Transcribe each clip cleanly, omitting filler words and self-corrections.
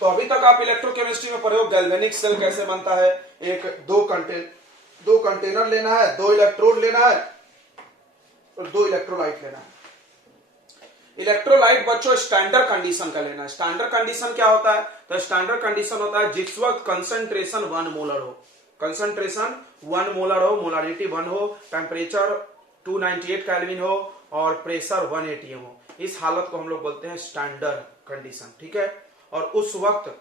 तो अभी तक आप इलेक्ट्रोकेमिस्ट्री में पढ़े हो गैल्वेनिक सेल कैसे बनता है। एक दो कंटेनर लेना है, 2 इलेक्ट्रोड लेना है और 2 इलेक्ट्रोलाइट लेना है। इलेक्ट्रोलाइट बच्चों स्टैंडर्ड कंडीशन का लेना है। स्टैंडर्ड कंडीशन क्या होता है, तो स्टैंडर्ड कंडीशन होता है जिस वक्त कंसंट्रेशन 1 मोलर हो, कंसंट्रेशन 1 मोलर हो, मोलारिटी 1 हो, टेम्परेचर 298 केल्विन हो और प्रेशर 1 atm हो। इस हालत को हम लोग बोलते हैं स्टैंडर्ड कंडीशन, ठीक है। और उस वक्त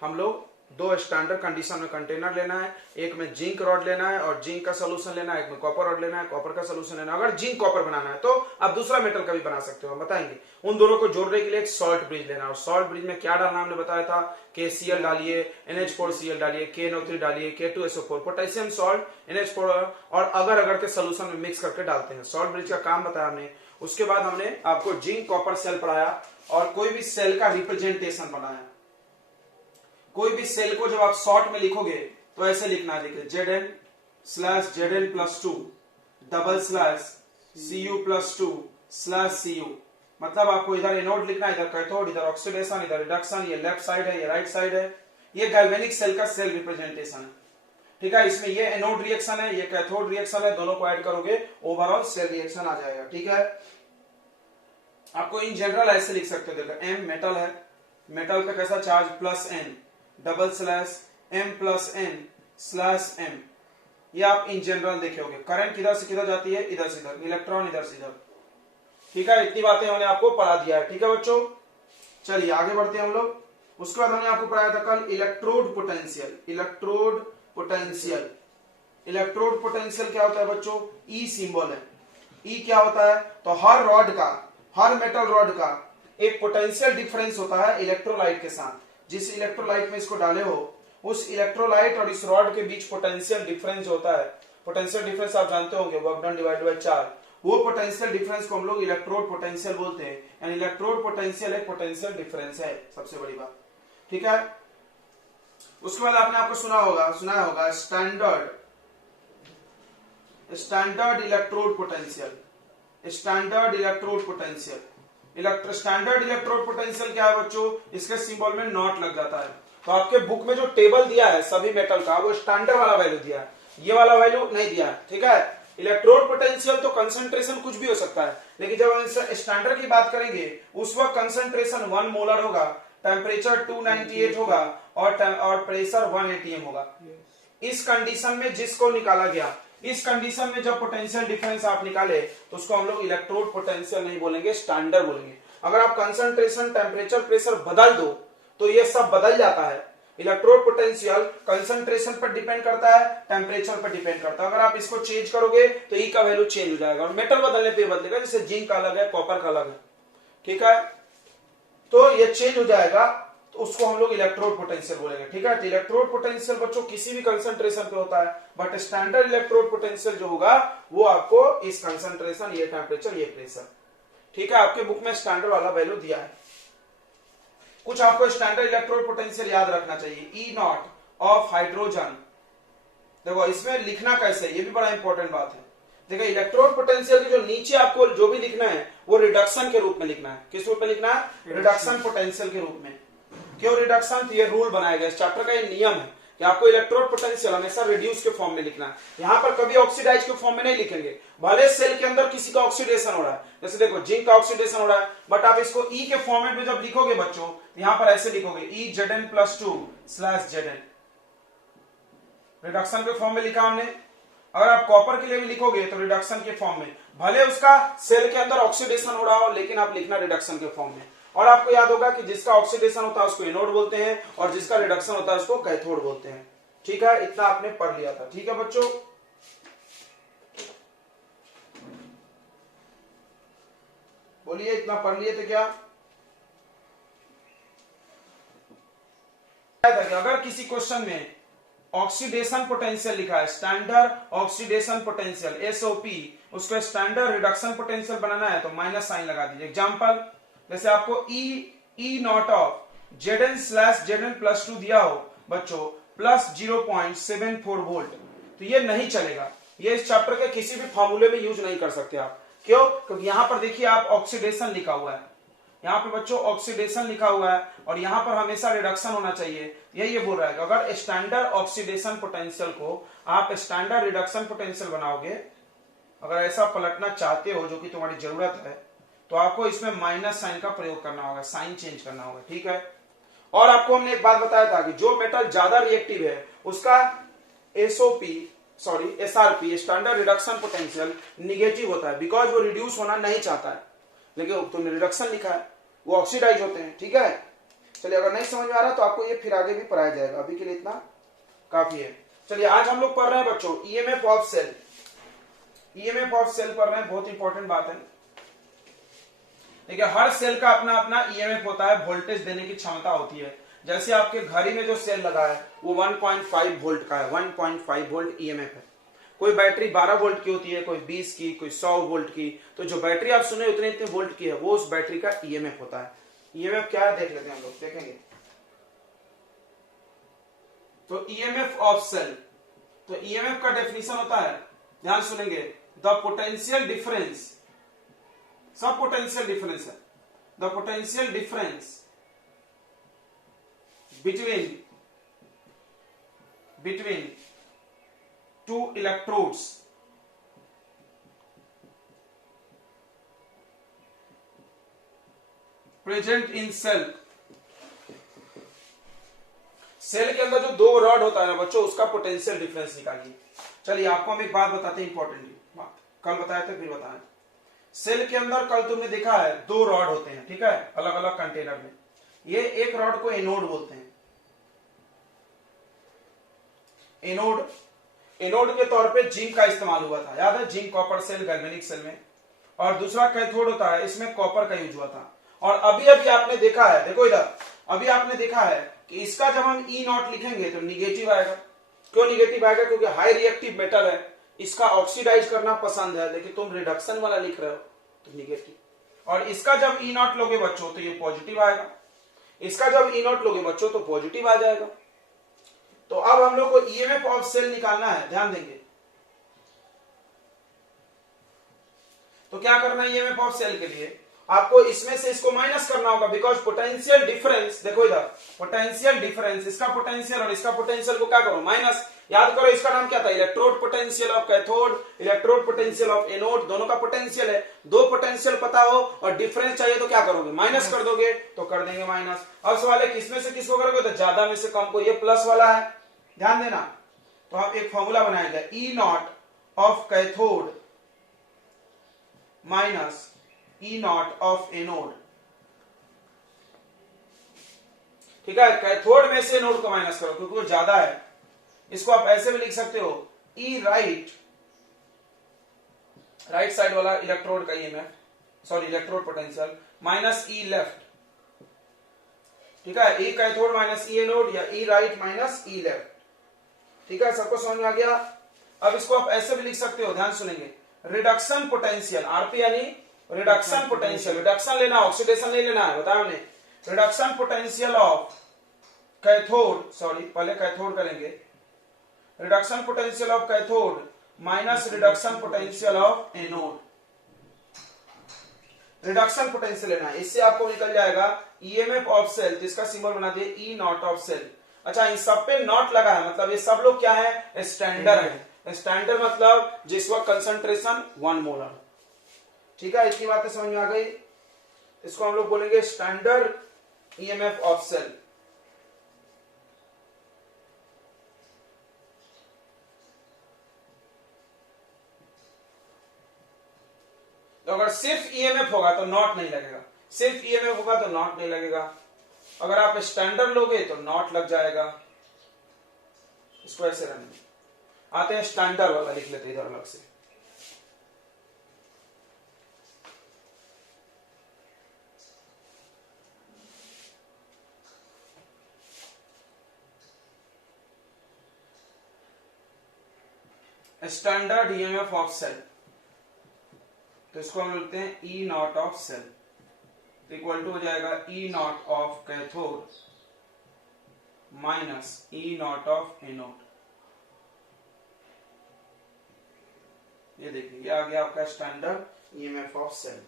हम लोग 2 स्टैंडर्ड कंडीशन में कंटेनर लेना है, एक में जिंक रॉड लेना है और जिंक का सोल्यूशन लेना है, एक में कॉपर रॉड लेना है, कॉपर का सोल्यूशन लेना है। अगर जिंक कॉपर बनाना है तो आप दूसरा मेटल का भी बना सकते हो, हम बताएंगे। उन दोनों को जोड़ने के लिए एक सॉल्ट ब्रिज लेना है, और सॉल्ट ब्रिज में क्या डालना हमने बताया था, KCl डालिए, NH4Cl डालिए, KNO3 डालिए, K2SO4, पोटेशियम सॉल्ट, NH4 और अगर अगर के सोल्यूशन में मिक्स करके डालते हैं। सॉल्ट ब्रिज का काम बताया हमने। उसके बाद हमने आपको जिंक कॉपर सेल पढ़ाया और कोई भी सेल का रिप्रेजेंटेशन बनाया। कोई भी सेल को जब आप शॉर्ट में लिखोगे तो ऐसे लिखना है, देखिए Zn/Zn+2 /Cu+2/Cu, मतलब आपको इधर एनोड लिखना है, इधर कैथोड, इधर ऑक्सीडेशन, इधर रिडक्शन, ये लेफ्ट साइड है, ये राइट साइड है। ये गैल्वेनिक सेल का सेल रिप्रेजेंटेशन है, ठीक है। इसमें ये एनोड रिएक्शन है, ये कैथोड रिएक्शन है, दोनों को ऐड करोगे ओवरऑल सेल रिएक्शन आ जाएगा, ठीक है। आपको इन जनरल ऐसे लिख सकते हो, देखो M मेटल है, मेटल पे कैसा चार्ज +N /M+N/M, ये आप इन जनरल देखोगे। करंट किधर से किधर जाती है, इधर से इधर, इलेक्ट्रॉन इधर से इधर, ठीक है। इतनी बातें हमने आपको पढ़ा दिया है, ठीक है बच्चों। चलिए आगे बढ़ते हैं हम लोग। उसके बाद हमने आपको पढ़ाया था कल electrode potential. Electrode potential, electrode potential क्या होता है बच्चों, E सिंबल है। E क्या होता है, तो हर रॉड का, हर मेटल रॉड का एक पोटेंशियल डिफरेंस होता है इलेक्ट्रोलाइट के साथ। जिस इलेक्ट्रोलाइट में इसको डाले हो उस इलेक्ट्रोलाइट और इस रॉड के बीच पोटेंशियल डिफरेंस होता है। पोटेंशियल डिफरेंस आप जानते होंगे, वर्क डन डिवाइडेड बाय 4। वो पोटेंशियल डिफरेंस को हम लोग इलेक्ट्रोड पोटेंशियल बोलते हैं। यानी इलेक्ट्रोड पोटेंशियल एक पोटेंशियल डिफरेंस है, सबसे बड़ी बात, ठीक है। उसके बाद आपने आपको सुना होगा standard electrode potential. Standard electrode potential, standard electrode potential क्या है बच्चों, इसके सिंबल में नॉट लग जाता है। तो आपके बुक में जो टेबल दिया है सभी मेटल का, वो स्टैंडर्ड वाला वैल्यू दिया है, ये वाला वैल्यू नहीं दिया है, ठीक है। इलेक्ट्रोड पोटेंशियल तो कंसंट्रेशन कुछ भी हो सकता है, लेकिन जब हम स्टैंडर्ड की बात करेंगे उस वक्त कंसंट्रेशन 1 मोलर होगा, टेम्परेचर 298 होगा और प्रेशर 1 atm होगा। इस कंडीशन में जिसको निकाला गया, इस कंडीशन में जब पोटेंशियल डिफरेंस आप निकाले तो उसको हम लोग इलेक्ट्रोड पोटेंशियल नहीं बोलेंगे, स्टैंडर्ड बोलेंगे। अगर आप कंसंट्रेशन, टेम्परेचर, प्रेशर बदल दो तो ये सब बदल जाता है। इलेक्ट्रोड पोटेंशियल कंसंट्रेशन पर डिपेंड करता है, टेम्परेचर पर डिपेंड करता है। अगर आप इसको चेंज करोगे तो ई का वैल्यू चेंज हो जाएगा और मेटल बदलने पे बदलेगा, जैसे जिंक का अलग है, कॉपर का अलग है, ठीक है। तो ये चेंज हो जाएगा, तो उसको हम लोग इलेक्ट्रोड पोटेंशियल बोलेंगे, ठीक है। तो इलेक्ट्रोड पोटेंशियल बच्चों किसी भी कंसंट्रेशन पे होता है, बट स्टैंडर्ड इलेक्ट्रोड पोटेंशियल जो होगा वो आपको इस कंसंट्रेशन, ये टेम्परेचर, ये प्रेशर, ठीक है। आपके बुक में स्टैंडर्ड वाला वैल्यू दिया है। कुछ आपको स्टैंडर्ड इलेक्ट्रोड पोटेंशियल याद रखना चाहिए। E0 ऑफ हाइड्रोजन, देखो इसमें लिखना कैसे, ये भी बड़ा इंपॉर्टेंट बात है। देखो इलेक्ट्रोड पोटेंशियल के जो नीचे आपको जो भी लिखना है वो रिडक्शन के रूप में लिखना है। किस रूप में लिखना है, रिडक्शन पोटेंशियल के रूप में। क्यों रिडक्शन, तो ये रूल बनाया गया, इस चैप्टर का ये नियम है कि आपको इलेक्ट्रोड पोटेंशियल हमेशा रिड्यूस के फॉर्म में लिखना है। यहां पर कभी ऑक्सीडाइज के फॉर्म में नहीं लिखेंगे, भले सेल के अंदर किसी का ऑक्सीडेशन हो रहा है, जैसे देखो जिंक का ऑक्सीडेशन हो रहा है, बट आप इसको ई के फॉर्मेट में जब लिखोगे बच्चों, यहां पर ऐसे लिखोगे EZn+2/Zn, रिडक्शन के फॉर्म में लिखा हमने। अगर आप कॉपर के लिए भी लिखोगे तो रिडक्शन के फॉर्म में, भले उसका सेल के अंदर ऑक्सीडेशन हो रहा हो, लेकिन आप लिखना रिडक्शन के फॉर्म में। और आपको याद होगा कि जिसका ऑक्सीडेशन होता है उसको एनोड बोलते हैं और जिसका रिडक्शन होता है उसको कैथोड बोलते हैं, ठीक है। इतना आपने पढ़ लिया था, ठीक है बच्चों। बोलिए, इतना पढ़ लिए थे क्या? अगर किसी क्वेश्चन में ऑक्सीडेशन पोटेंशियल लिखा है, स्टैंडर्ड ऑक्सीडेशन पोटेंशियल SOP, उसको स्टैंडर्ड रिडक्शन पोटेंशियल बनाना है तो माइनस साइन लगा दीजिए। एग्जांपल, जैसे आपको E0 ऑफ Zn/Zn+2 दिया हो बच्चों +0.74 वोल्ट, तो ये नहीं चलेगा, ये इस चैप्टर के किसी भी फॉर्मूले में यूज नहीं कर सकते आप। क्यों? क्योंकि यहां पर देखिए आप ऑक्सीडेशन लिखा हुआ है, यहाँ पे बच्चों ऑक्सीडेशन लिखा हुआ है और यहाँ पर हमेशा रिडक्शन होना चाहिए। यही ये बोल रहा है अगर स्टैंडर्ड ऑक्सीडेशन पोटेंशियल को आप स्टैंडर्ड रिडक्शन पोटेंशियल बनाओगे, अगर ऐसा पलटना चाहते हो जो कि तुम्हारी जरूरत है, तो आपको इसमें माइनस साइन का प्रयोग करना होगा, साइन चेंज करना होगा, ठीक है। और आपको हमने एक बात बताया था कि जो मेटल ज्यादा रिएक्टिव है उसका SRP standard reduction potential negative होता है, बिकॉज वो रिड्यूस होना नहीं चाहता है। लेकिन तुमने रिडक्शन लिखा है, वो ऑक्सीडाइज होते हैं, ठीक है। चलिए अगर नहीं समझ में आ रहा तो आपको ये फिर आगे भी पढ़ाया जाएगा, अभी के लिए इतना काफी है। चलिए आज हम लोग पढ़ रहे हैं बच्चों EMF of cell. EMF of cell पढ़ रहे हैं, बहुत इंपॉर्टेंट बात है। देखिए हर सेल का अपना अपना ईएमएफ होता है, वोल्टेज देने की क्षमता होती है। जैसे आपके घड़ी में जो सेल लगा है वो 1.5 वोल्ट का है, 1.5 वोल्ट ईएमएफ है। कोई बैटरी 12 वोल्ट की होती है, कोई 20 की, कोई 100 वोल्ट की। तो जो बैटरी आप सुने उतने इतने वोल्ट की है, वो उस बैटरी का ईएमएफ होता है। ईएमएफ क्या है देख लेते हैं हम लोग, देखेंगे। तो ईएमएफ ऑफ सेल, तो ईएमएफ का डेफिनेशन होता है, ध्यान सुनेंगे, द पोटेंशियल डिफरेंस, सब पोटेंशियल डिफरेंस है, the potential difference between two electrodes present in cell। Cell के अंदर जो दो रॉड होता है ना बच्चों, उसका पोटेंशियल डिफरेंस निकालिए। चलिए आपको हम एक बात बताते हैं, इंपॉर्टेंट बात, कल बताया था फिर बताएं। सेल के अंदर कल तुमने देखा है दो रॉड होते हैं, ठीक है, अलग अलग कंटेनर में। ये एक रॉड को एनोड बोलते हैं, एनोड के तौर पे जिंक का इस्तेमाल हुआ था, याद है, zinc copper cell galvanic cell में। और दूसरा कैथोड होता है, इसमें कॉपर का यूज हुआ था। और अभी अभी आपने देखा है, देखो इधर, अभी आपने देखा है कि इसका जब हम ई नॉट लिखेंगे तो निगेटिव आएगा। क्यों निगेटिव आएगा? क्योंकि हाई रिएक्टिव मेटल है, इसका ऑक्सीडाइज करना पसंद है, लेकिन तुम रिडक्शन वाला लिख रहे हो तो निगेटिव। और इसका जब ई नॉट लोगे बच्चों तो ये पॉजिटिव आएगा, इसका जब ई नॉट लोगे बच्चों तो पॉजिटिव आ जाएगा। तो अब हम लोग को ईएमएफ ऑफ सेल निकालना है, ध्यान देंगे। तो क्या करना है ईएमएफ ऑफ सेल के लिए, आपको इसमें से इसको माइनस करना होगा, बिकॉज पोटेंशियल डिफरेंस, देखो इधर पोटेंशियल डिफरेंस, इसका पोटेंशियल और इसका पोटेंशियल को क्या करो, माइनस। याद करो इसका नाम क्या था, electrode potential of cathode, electrode potential of anode, दोनों का पोटेंशियल है। दो पोटेंशियल पता हो और डिफरेंस चाहिए तो क्या करोगे, माइनस कर दोगे, तो कर देंगे माइनस। अब सवाल है किसमें से किसको करोगे, तो ज्यादा में से कम को, ये प्लस वाला है, ध्यान देना। तो हम एक फॉर्मूला बनाएंगे, E naught of cathode minus E naught of anode, ठीक है। कैथोड में से एनोड को माइनस करो क्योंकि वो ज्यादा है। इसको आप ऐसे भी लिख सकते हो, ई राइट साइड वाला इलेक्ट्रोड का EMF, sorry electrode potential, minus E left, ठीक है। E cathode minus E anode या E right minus E left, ठीक है। सबको समझ में आ गया। अब इसको आप ऐसे भी लिख सकते हो, ध्यान सुनेंगे, रिडक्शन पोटेंशियल, आरपी यानी रिडक्शन पोटेंशियल, रिडक्शन लेना, ऑक्सीडेशन नहीं लेना है, बताया हमने। Reduction potential of cathode, sorry पहले कैथोड करेंगे, reduction potential of cathode minus reduction potential of anode, reduction potential लेना है। इससे आपको निकल जाएगा ईएमएफ ऑफ सेल, जिसका सिंबल बना दिए ई नॉट ऑफ सेल। अच्छा, इन सब पे नॉट लगा है, मतलब ये सब लोग क्या है, स्टैंडर्ड है। स्टैंडर्ड मतलब जिस वक्त कंसंट्रेशन 1 मोलर, ठीक है। इतनी बातें समझ में आ गई। इसको हम लोग बोलेंगे स्टैंडर्ड ईएमएफ ऑफ सेल। तो अगर सिर्फ ईएमएफ होगा तो नॉट नहीं लगेगा, सिर्फ ईएमएफ होगा तो नॉट नहीं लगेगा। अगर आप स्टैंडर्ड लोगे तो नॉट लग जाएगा। इसको ऐसे रहने आते हैं, स्टैंडर्ड वाला लिख लेते हैं इधर अलग से। स्टैंडर्ड ईएमएफ ऑफ सेल, तो इसको हम बोलते हैं E naught of cell, equal to हो जाएगा E naught of cathode minus E naught of anode. ये देखिए, ये आ गया आपका स्टैंडर्ड ईएमएफ ऑफ सेल।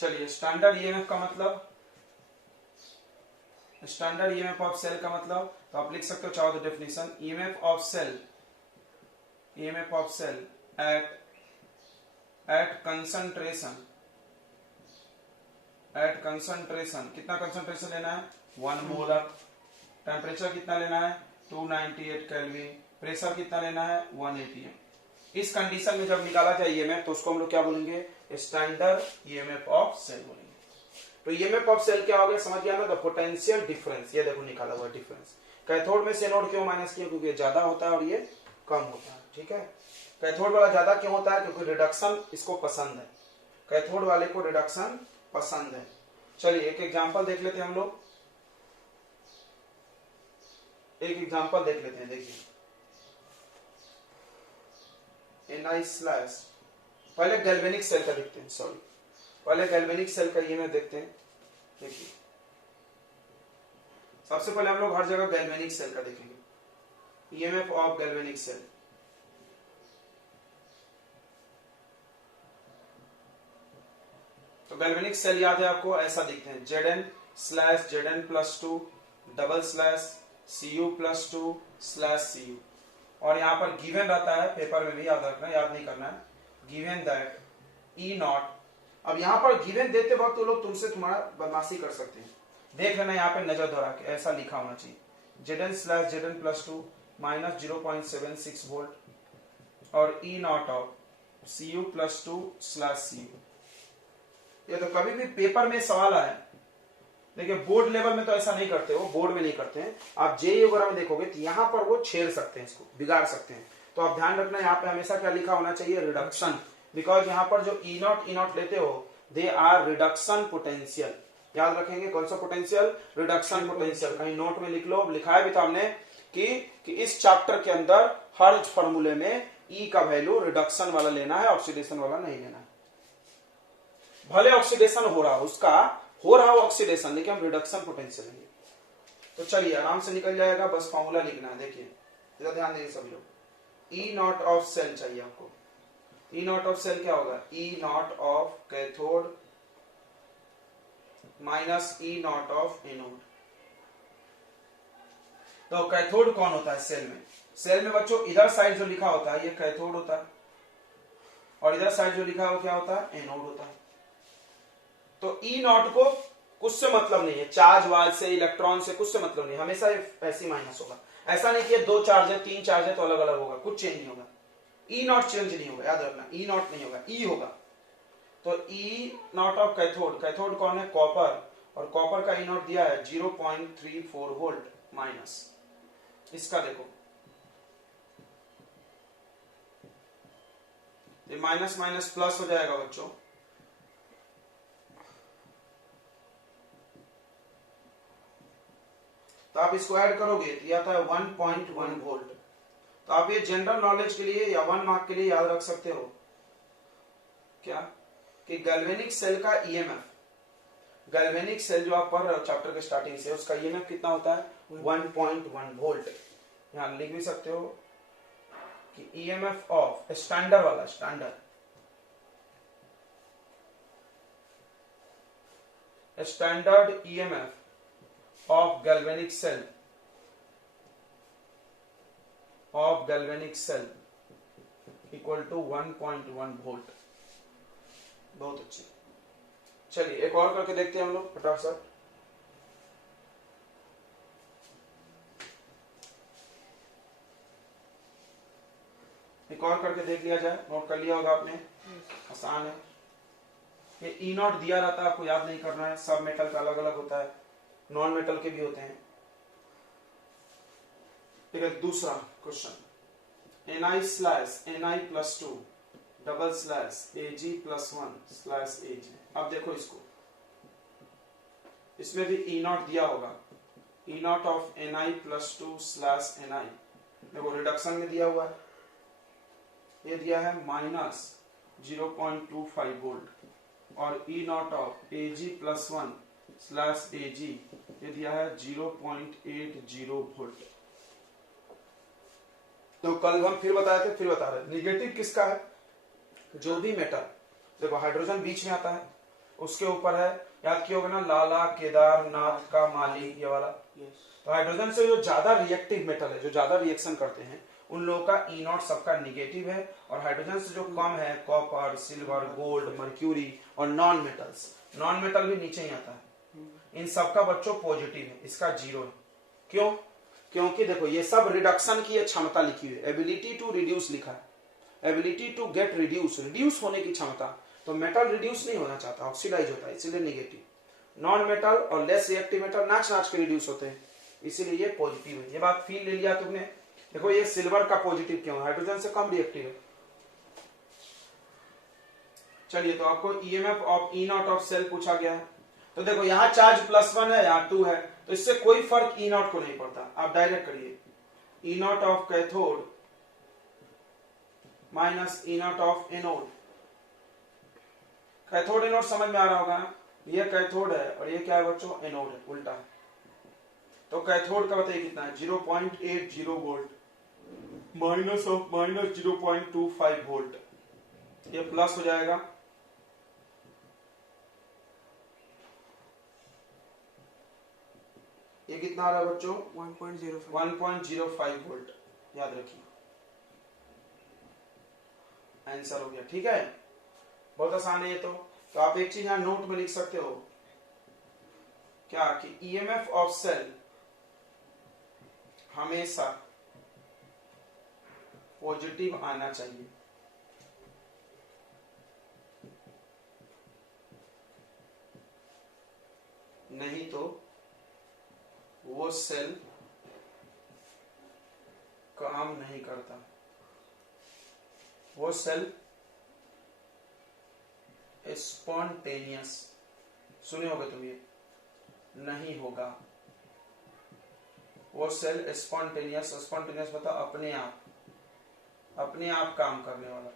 चलिए स्टैंडर्ड ईएमएफ का मतलब, स्टैंडर्ड ईएमएफ ऑफ सेल का मतलब, तो आप लिख सकते हो चाहो तो definition, EMF of cell, EMF of cell at concentration, at concentration, कितना कंसंट्रेशन लेना है 1 मोलर, टेम्परेचर कितना लेना है 298 केल्विन, प्रेशर कितना लेना है 1 atm। इस कंडीशन में जब निकाला जाए ईएमएफ तो उसको हम लोग क्या बोलेंगे, स्टैंडर्ड ईएमएफ ऑफ सेल बोलेंगे। तो ईएमएफ ऑफ सेल क्या हो गया, समझ गया ना, द पोटेंशियल डिफरेंस, ये देखो निकाला हुआ डिफरेंस। कैथोड में से एनोड क्यों माइनस किया, क्योंकि ये ज्यादा होता है और ये कम होता है, ठीक है। कैथोड वाला ज्यादा क्यों होता है, क्योंकि रिडक्शन इसको पसंद है, कैथोड वाले को रिडक्शन पसंद है। चलिए एक एग्जांपल देख लेते हैं हम लोग, एक एग्जांपल देख लेते हैं। देखिए Ni स्लैश, पहले गैल्वेनिक सेल का देखते हैं, सॉरी पहले गैल्वेनिक सेल का ईएमएफ देखते हैं। देखिए सबसे पहले हम लोग हर जगह गैल्वेनिक सेल का देखेंगे, ईएमएफ ऑफ गैल्वेनिक सेल। तो गैल्वेनिक सेल याद है आपको, ऐसा दिखते हैं, Zn slash Zn plus 2 double slash Cu plus 2 slash Cu, और यहाँ पर गिवन रहता है, पेपर में भी याद रखना, याद नहीं करना है, गिवन दैट ई नॉट। अब यहाँ पर गिवन देते वक्त तो लोग तुमसे तुम्हारा बदमाशी कर सकते हैं, देख लेना यहाँ पे नजर दौड़ा के ऐसा लिखा होना चाहिए, Zn slash Zn plus 2 minus 0.76 volt और E naught of Cu plus 2 slash Cu। ये तो कभी भी पेपर में सवाल आया, देखिए बोर्ड लेवल में तो ऐसा नहीं करते, वो बोर्ड में नहीं करते हैं, आप जेईई वगैरह में देखोगे तो यहाँ पर वो छेड़ सकते हैं, इसको बिगाड़ सकते हैं। तो आप ध्यान रखना यहाँ पे हमेशा क्या लिखा होना चाहिए, रिडक्शन, बिकॉज यहाँ पर जो ई नॉट लेते हो दे आर रिडक्शन पोटेंशियल, याद रखेंगे कौन सा पोटेंशियल, रिडक्शन पोटेंशियल। कहीं नोट में लिख लो, लिखा भी था हमने कि इस चैप्टर के अंदर हर फॉर्मूले में ई का वैल्यू रिडक्शन वाला लेना है, ऑक्सीडेशन वाला नहीं लेना है। भले ऑक्सीडेशन हो रहा हो ऑक्सीडेशन, लेकिन हम रिडक्शन पोटेंशियल लेंगे। तो चलिए आराम से निकल जाएगा, बस फॉर्मूला लिखना है। देखिए इधर ध्यान देंगे सभी लोग, ई नॉट ऑफ सेल चाहिए आपको। ई नॉट ऑफ सेल क्या होगा, E naught of cathode minus E naught of anode. तो कैथोड कौन होता है सेल में, सेल में बच्चों इधर साइड जो लिखा होता है ये कैथोड होता है, और इधर साइड जो लिखा है क्या होता है, एनोड होता है। तो ई नॉट को कुछ से मतलब नहीं है, चार्ज वार्ज से, इलेक्ट्रॉन से कुछ से मतलब नहीं, हमेशा ऐसे माइनस होगा। ऐसा नहीं कि 2 चार्ज है 3 चार्ज है तो अलग अलग होगा, कुछ चेंज नहीं होगा। ई नॉट चेंज नहीं होगा, याद रखना, ई नॉट नहीं होगा, ई होगा। तो ई नॉट ऑफ कैथोड, कैथोड कौन है, कॉपर, और कॉपर का ई नॉट दिया है 0.34 वोल्ट माइनस। इसका देखो ये माइनस माइनस प्लस हो जाएगा बच्चों, तो आप इसको ऐड करोगे तो आता है 1.1 वोल्ट। तो आप ये जनरल नॉलेज के लिए या 1 मार्क के लिए याद रख सकते हो क्या, कि गैल्वेनिक सेल का ईएमएफ, गैल्वेनिक सेल जो आप पढ़ रहे हो चैप्टर के स्टार्टिंग से, उसका ईएमएफ कितना होता है 1.1 वोल्ट। यहां लिख भी सकते हो कि ईएमएफ ऑफ स्टैंडर्ड वाला, standard EMF of galvanic cell equal to 1.1 volt. बहुत अच्छे, चलिए एक और करके देखते हैं हम लोग फटाफट। एक और करके देख लिया जाए, नोट कर लिया होगा आपने, आसान है। ये ई नॉट दिया रहता है, आपको याद नहीं करना है, सब मेटल का अलग अलग होता है, नॉन मेटल के भी होते हैं। फिर एक दूसरा question, Ni slash Ni plus 2 double slash Ag plus 1 slash Ag। अब देखो इसको, इसमें भी ई नॉट दिया होगा, E naught of Ni plus 2 slash Ni, देखो रिडक्शन में दिया हुआ है, ये दिया है माइनस 0.25 वोल्ट, और E naught of Ag plus 1 slash Ag ये दिया है 0.80 वोल्ट। तो कल हम फिर बताए थे, फिर बता रहे, निगेटिव किसका है, जो भी मेटल, देखो हाइड्रोजन बीच में आता है, उसके ऊपर है, याद किया होगा ना, लाला केदारनाथ का माली, ये वाला। तो हाइड्रोजन से जो ज्यादा रिएक्टिव मेटल है, जो ज्यादा रिएक्शन करते हैं, उन लोगों का ई नॉट सबका निगेटिव है, और हाइड्रोजन से जो कम है, कॉपर, सिल्वर, गोल्ड, मर्क्यूरी और नॉन मेटल्स, नॉन मेटल भी नीचे ही आता है, इन सबका बच्चों पॉजिटिव है, इसका जीरो है। क्यों? क्योंकि देखो ये सब रिडक्शन की क्षमता लिखी हुई है, एबिलिटी टू रिड्यूस लिखा है, ability to get reduce, reduce होने की क्षमता। तो मेटल रिड्यूस नहीं होना चाहता, ऑक्सीडाइज होता है, इसीलिए निगेटिव। नॉन मेटल और लेस रिएक्टिव मेटल नाच नाच के रिड्यूस होते हैं, इसीलिए ये पॉजिटिव है। ये बात फील ले लिया तुमने। देखो ये सिल्वर का पॉजिटिव क्यों है, हाइड्रोजन से कम रिएक्टिव है। चलिए, तो आपको EMF of E naught of cell पूछा गया है। तो देखो यहाँ चार्ज +1 है, यहाँ 2 है, तो इससे कोई फर्क ई नॉट को नहीं पड़ता। आप डायरेक्ट करिए, E naught of cathode minus E naught of anode. Cathode anode समझ में आ रहा होगा ना, ये कैथोड है और ये क्या है बच्चों, एनोड है, उल्टा है। तो कैथोड का बताइए कितना है, 0.80 volt minus of minus 0.25 volt, ये प्लस हो जाएगा। ये कितना आ रहा है बच्चों, 1.05 वोल्ट, याद रखिए, आंसर हो गया। ठीक है, बहुत आसान है ये। तो आप एक चीज यहां नोट में लिख सकते हो, क्या कि ईएमएफ ऑफ सेल हमेशा पॉजिटिव आना चाहिए, नहीं तो वो सेल काम नहीं करता, वो सेल स्पॉन्टेनियस, सुने होगे तुम, ये नहीं होगा, वो सेल स्पॉन्टेनियस, स्पॉन्टेनियस मतलब अपने आप काम करने वाला।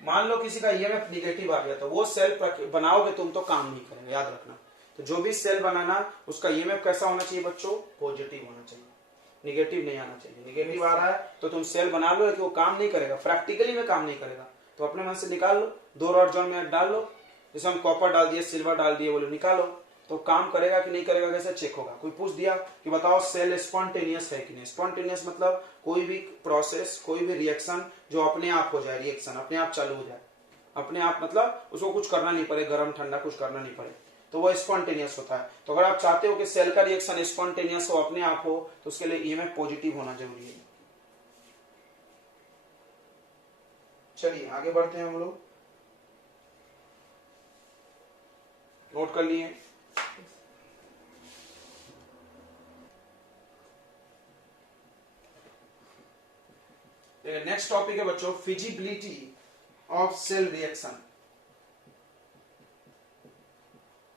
मान लो किसी का ईएमएफ निगेटिव आ गया, तो वो सेल बनाओगे तुम तो काम नहीं करेगा, याद रखना। तो जो भी सेल बनाना, उसका ईएमएफ कैसा होना चाहिए बच्चों, पॉजिटिव होना चाहिए, निगेटिव नहीं आना चाहिए। निगेटिव आ रहा है तो तुम सेल बना लो कि वो काम नहीं करेगा, प्रैक्टिकली में काम नहीं करेगा, तो अपने मन से निकाल लो, 2 रॉड जॉन में डाल लो, जैसे हम कॉपर डाल दिए, सिल्वर डाल दिए, बोलो निकालो, तो काम करेगा कि नहीं करेगा, कैसे चेक होगा। कोई पूछ दिया कि बताओ सेल स्पॉन्टेनियस है कि नहीं, स्पॉन्टेनियस मतलब कोई भी प्रोसेस, कोई भी रिएक्शन जो अपने आप हो जाए, रिएक्शन अपने आप चालू हो जाए, अपने आप मतलब उसको कुछ करना नहीं पड़े, गर्म ठंडा कुछ करना नहीं पड़े, तो वो स्पॉन्टेनियस होता है। तो अगर आप चाहते हो कि सेल का रिएक्शन स्पॉन्टेनियस हो, अपने आप हो, तो उसके लिए ईएमएफ पॉजिटिव होना जरूरी है। चलिए आगे बढ़ते हैं हम लोग, नोट कर लिए। नेक्स्ट टॉपिक है बच्चों, फिजिबिलिटी ऑफ सेल रिएक्शन।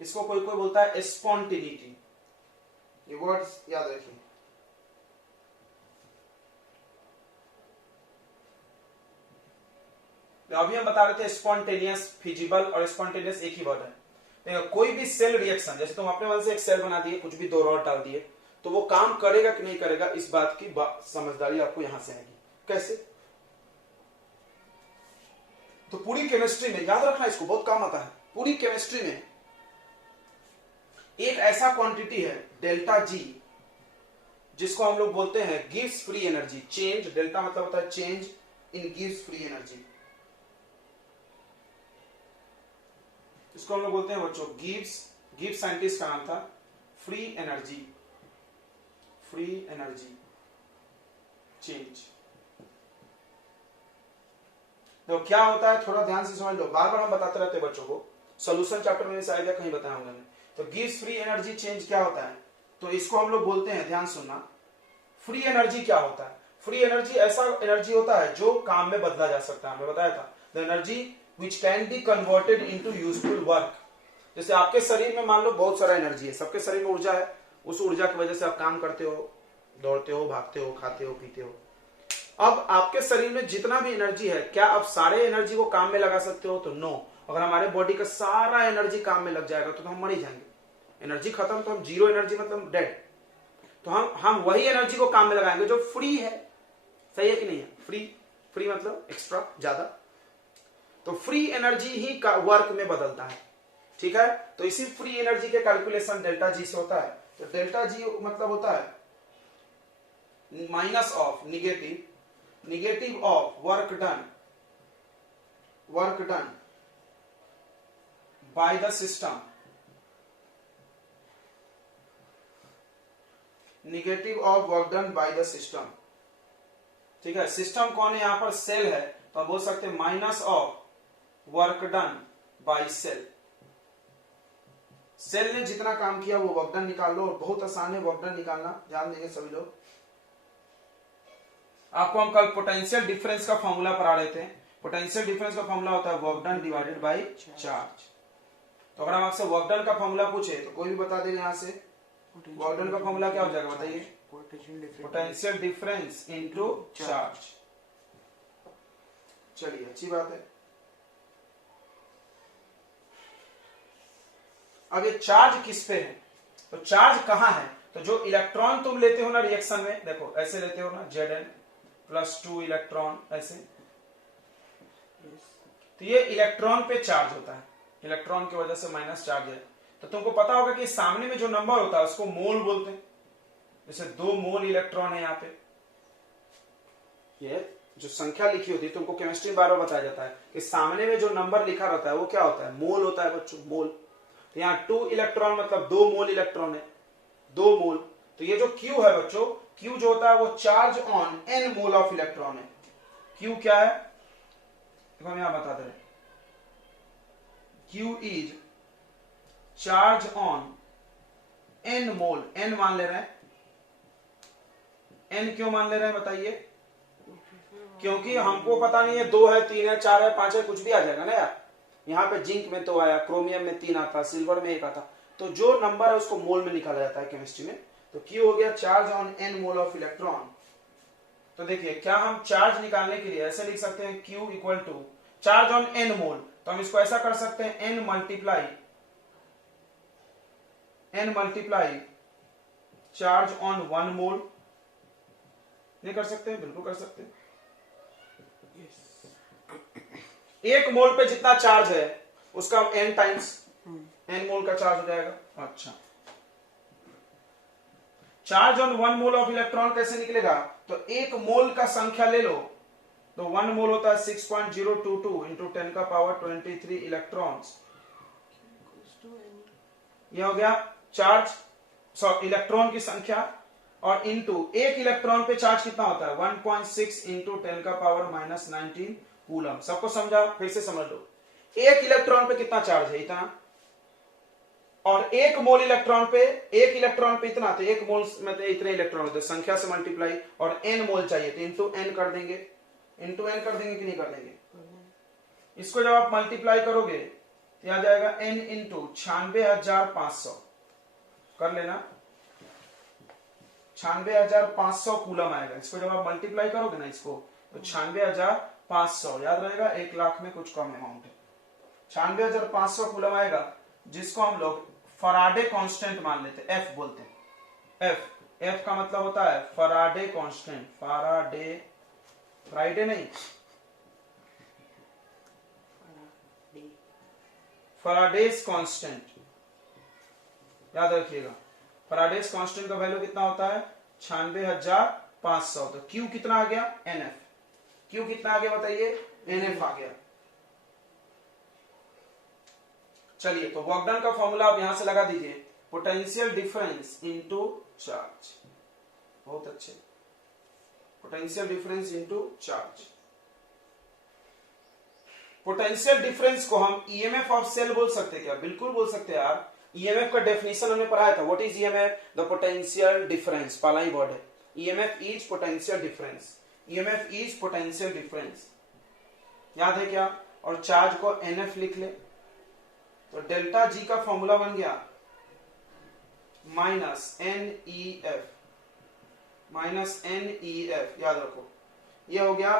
इसको कोई कोई बोलता है स्पॉन्टेनिटी, ये वर्ड्स याद रखिए। अभी हम बता रहे थे स्पॉन्टेनियस, फिजिबल और स्पॉन्टेनियस एक ही वर्ड है। देखो कोई भी सेल रिएक्शन, जैसे तुम अपने मन से एक सेल बना दिए, कुछ भी 2 रॉड डाल दिए, तो वो काम करेगा कि नहीं करेगा, इस बात की समझदारी आपको यहां से आएगी। कैसे? तो पूरी केमिस्ट्री में याद रखना, इसको बहुत काम आता है। पूरी केमिस्ट्री में एक ऐसा क्वांटिटी है डेल्टा जी, जिसको हम लोग बोलते हैं gives free energy change. Delta मतलब होता है change in gives free energy, इसको हम लोग बोलते हैं बच्चों गिव्स साइंटिस्ट का नाम था फ्री एनर्जी चेंज। तो क्या होता है, थोड़ा ध्यान से समझ लो, बार बार हम बताते रहते हैं बच्चों को, सोल्यूशन चैप्टर में शायद कहीं बताया होगा मैंने। तो गिव्स फ्री एनर्जी चेंज क्या होता है, तो इसको हम लोग बोलते हैं, ध्यान सुनना, फ्री एनर्जी क्या होता है। फ्री एनर्जी ऐसा एनर्जी होता है जो काम में बदला जा सकता है, मैं बताया था, the energy which can be converted into useful work. जैसे आपके शरीर में मान लो बहुत सारा एनर्जी है, सबके शरीर में ऊर्जा है, उस ऊर्जा की वजह से आप काम करते हो, दौड़ते हो, भागते हो, खाते हो, पीते हो। अब आपके शरीर में जितना भी एनर्जी है, क्या आप सारे एनर्जी को काम में लगा सकते हो, तो नो। अगर हमारे बॉडी का सारा एनर्जी काम में लग जाएगा तो हम मर ही जाएंगे, एनर्जी खत्म, तो हम जीरो एनर्जी मतलब डेड। तो हम वही एनर्जी को काम में लगाएंगे जो फ्री है, सही है कि नहीं है, फ्री फ्री मतलब एक्स्ट्रा, ज्यादा। तो फ्री एनर्जी ही वर्क में बदलता है, ठीक है। तो इसी फ्री एनर्जी के कैलकुलेशन डेल्टा जी से होता है। तो डेल्टा जी मतलब होता है minus of negative of work done by the system, negative of work done by the system, ठीक है। सिस्टम कौन है यहां पर? सेल है, तो आप बोल सकते हैं minus of work done by cell. Cell ने जितना काम किया वो वर्क डन निकाल लो, और बहुत आसान है वर्क डन निकालना, ध्यान देंगे सभी लोग। आपको हम कल पोटेंशियल डिफरेंस का फॉर्मूला पढ़ा रहे थे। पोटेंशियल डिफरेंस का फॉर्मूला होता है work done divided by charge. तो अगर हम आपसे वर्क डन का फॉर्मूला पूछे तो कोई भी बता देगा यहां से। वर्क डन का फॉर्मूला क्या हो जाएगा बताइए? Potential difference into charge. चलिए, अच्छी बात है। अब ये चार्ज किस पे है? तो चार्ज कहां है? तो जो इलेक्ट्रॉन तुम लेते हो ना रिएक्शन में, देखो ऐसे लेते हो ना, Zn+2 इलेक्ट्रॉन ऐसे, तो ये इलेक्ट्रॉन पे चार्ज होता है, इलेक्ट्रॉन की वजह से माइनस चार्ज है। तो तुमको पता होगा कि सामने में जो नंबर होता है उसको मोल बोलते हैं। जैसे 2 मोल इलेक्ट्रॉन है यहाँ पे, ये जो संख्या लिखी होती है तुमको केमिस्ट्री में बार बार बताया जाता है कि सामने में जो नंबर लिखा रहता है वो क्या होता है? मोल होता है बच्चों, मोल। तो यहाँ 2 इलेक्ट्रॉन मतलब 2 मोल इलेक्ट्रॉन है, 2 मोल। तो ये जो Q है बच्चों, Q जो होता है वो charge on n mole of electron है। Q क्या है? देखो हम यहां बता दे रहे हैं, Q is charge on n mole. n मान ले रहे हैं, n क्यों मान ले रहे हैं बताइए? क्योंकि हमको पता नहीं है 2 है, 3 है, 4 है, 5 है, कुछ भी आ जाएगा ना यार। यहाँ पे जिंक में तो आया, क्रोमियम में 3 आता, सिल्वर में 1 आता। तो जो नंबर है उसको मोल में निकाला जाता है केमिस्ट्री में। तो Q हो गया charge on n mole of electron. तो देखिए, क्या हम चार्ज निकालने के लिए ऐसे लिख सकते हैं Q equal to charge on n mole. तो हम इसको ऐसा कर सकते हैं n multiply charge on 1 mole. नहीं कर सकते? बिल्कुल कर सकते हैं। एक मोल पे जितना चार्ज है उसका n टाइम्स n मोल का चार्ज हो जाएगा। अच्छा, charge on 1 mole of electron कैसे निकलेगा? तो एक मोल का संख्या ले लो, तो 1 मोल होता है 6.022 इंटू 10 का पावर 23 इलेक्ट्रॉन्स। यह हो गया चार्ज, इलेक्ट्रॉन की संख्या, और इंटू एक इलेक्ट्रॉन पे चार्ज कितना होता है? 1.6 इंटू 10 का पावर -19 कूलम। सबको समझा? फिर से समझ लो, एक इलेक्ट्रॉन पे कितना चार्ज है? इतना। और एक मोल इलेक्ट्रॉन पे, एक इलेक्ट्रॉन पे इतना, तो एक मोल में तो इतने इलेक्ट्रॉन होते हैं, संख्या से मल्टीप्लाई, और n मोल चाहिए तो इंटू n कर देंगे। इंटू n कर देंगे कि नहीं कर देंगे? इसको जब आप मल्टीप्लाई करोगे तो आ जाएगा n इंटू 96,500, कर लेना, 96,500 कूलम आएगा। इसको जब आप मल्टीप्लाई करोगे ना इसको, तो 96,500 याद रहेगा, 1 लाख में कुछ कम अमाउंट है। 96,500 कूलम आएगा, जिसको हम लोग फराडे कांस्टेंट मान लेते हैं, F बोलते हैं। F का मतलब होता है फराडे कांस्टेंट, फ्राइडे नहीं, फराडेस कांस्टेंट, याद रखिएगा। फराडेस कांस्टेंट का वैल्यू कितना होता है? 96,500। तो Q कितना आ गया? NF। Q कितना आ गया बताइए? NF आ गया। चलिए, तो वर्क डन का फॉर्मूला आप यहां से लगा दीजिए, पोटेंशियल डिफरेंस इनटू चार्ज। बहुत अच्छे, potential difference into charge. Potential difference को हम ईएमएफ ऑफ सेल बोल सकते हैं क्या? बिल्कुल बोल सकते हैं यार। ईएमएफ का डेफिनेशन हमने पढ़ाया था। What is EMF? The potential difference, पहला ही वर्ड है। EMF is potential difference, EMF is potential difference, याद है क्या? और चार्ज को एनएफ लिख ले, तो डेल्टा जी का फॉर्मूला बन गया माइनस एन ई एफ, याद रखो। ये हो गया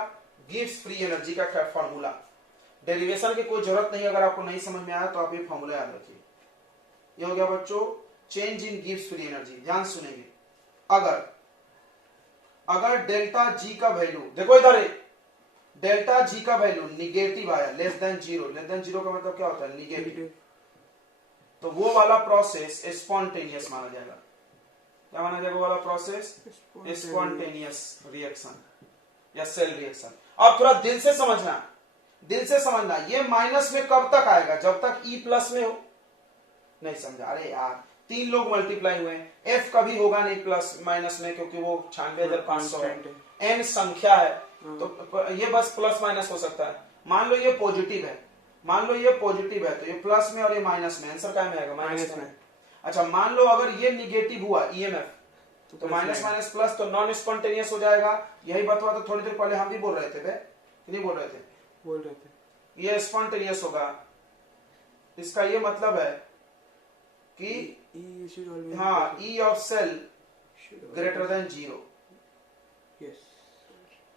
गिव्स फ्री एनर्जी का फॉर्मूला। डेरिवेशन की कोई जरूरत नहीं, अगर आपको नहीं समझ में आया तो आप ये फॉर्मूला याद रखिए। ये हो गया बच्चों change in gives free energy. ध्यान सुनेंगे, अगर डेल्टा जी का वैल्यू, देखो इधर है, डेल्टा जी का वैल्यू निगेटिव आया, less than zero, less than zero का मतलब क्या होता है, निगेटिव, तो वो वाला प्रोसेस स्पॉन्टेनियस माना जाएगा। क्या माना जाएगा वो वाला प्रोसेस, स्पॉन्टेनियस रिएक्शन या सेल रिएक्शन। अब थोड़ा दिल से समझना, दिल से समझना, ये माइनस में कब तक आएगा, जब तक ई प्लस में हो। नहीं समझा, अरे यार 3 लोग मल्टीप्लाई हुए हैं, एफ कभी होगा नहीं प्लस माइनस में, क्योंकि वो 96,500 है, एन संख्या है, तो ये बस प्लस माइनस हो सकता है। मान लो ये पॉजिटिव है, मान लो ये पॉजिटिव है, तो ये प्लस में और ये माइनस में, आंसर क्या में आएगा, माइनस में। अच्छा मान लो अगर ये निगेटिव हुआ ईएमएफ, तो माइनस माइनस प्लस, तो नॉन स्पॉन्टेनियस हो जाएगा। यही बतवा तो थोड़ी देर पहले हम भी बोल रहे थे, नहीं बोल रहे थे, ये स्पॉन्टेनियस होगा। इसका ये मतलब है कि हाँ, E of cell greater than zero,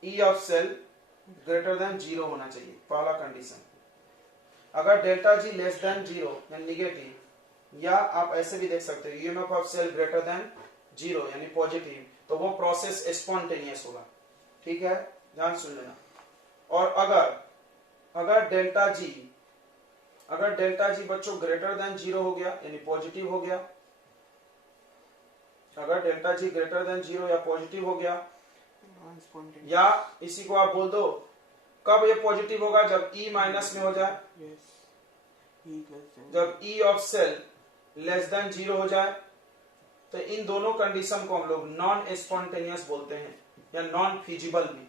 E of cell greater than zero होना चाहिए, पहला कंडीशन। अगर delta G less than zero यानी निगेटिव, या आप ऐसे भी देख सकते हो EMF of cell greater than zero यानी पॉजिटिव, तो वो प्रोसेस स्पॉन्टेनियस होगा। ठीक है, ध्यान सुन लेना। और अगर डेल्टा जी बच्चों ग्रेटर देन जीरो हो गया यानी पॉजिटिव हो गया, अगर डेल्टा जी ग्रेटर देन जीरो या पॉजिटिव हो गया, या इसी को आप बोल दो कब ये पॉजिटिव होगा, जब ई माइनस में हो जाए, जब E of cell less than zero हो जाए, तो इन दोनों कंडीशन को हम लोग नॉन स्पॉन्टेनियस बोलते हैं, या नॉन फिजिबल भी।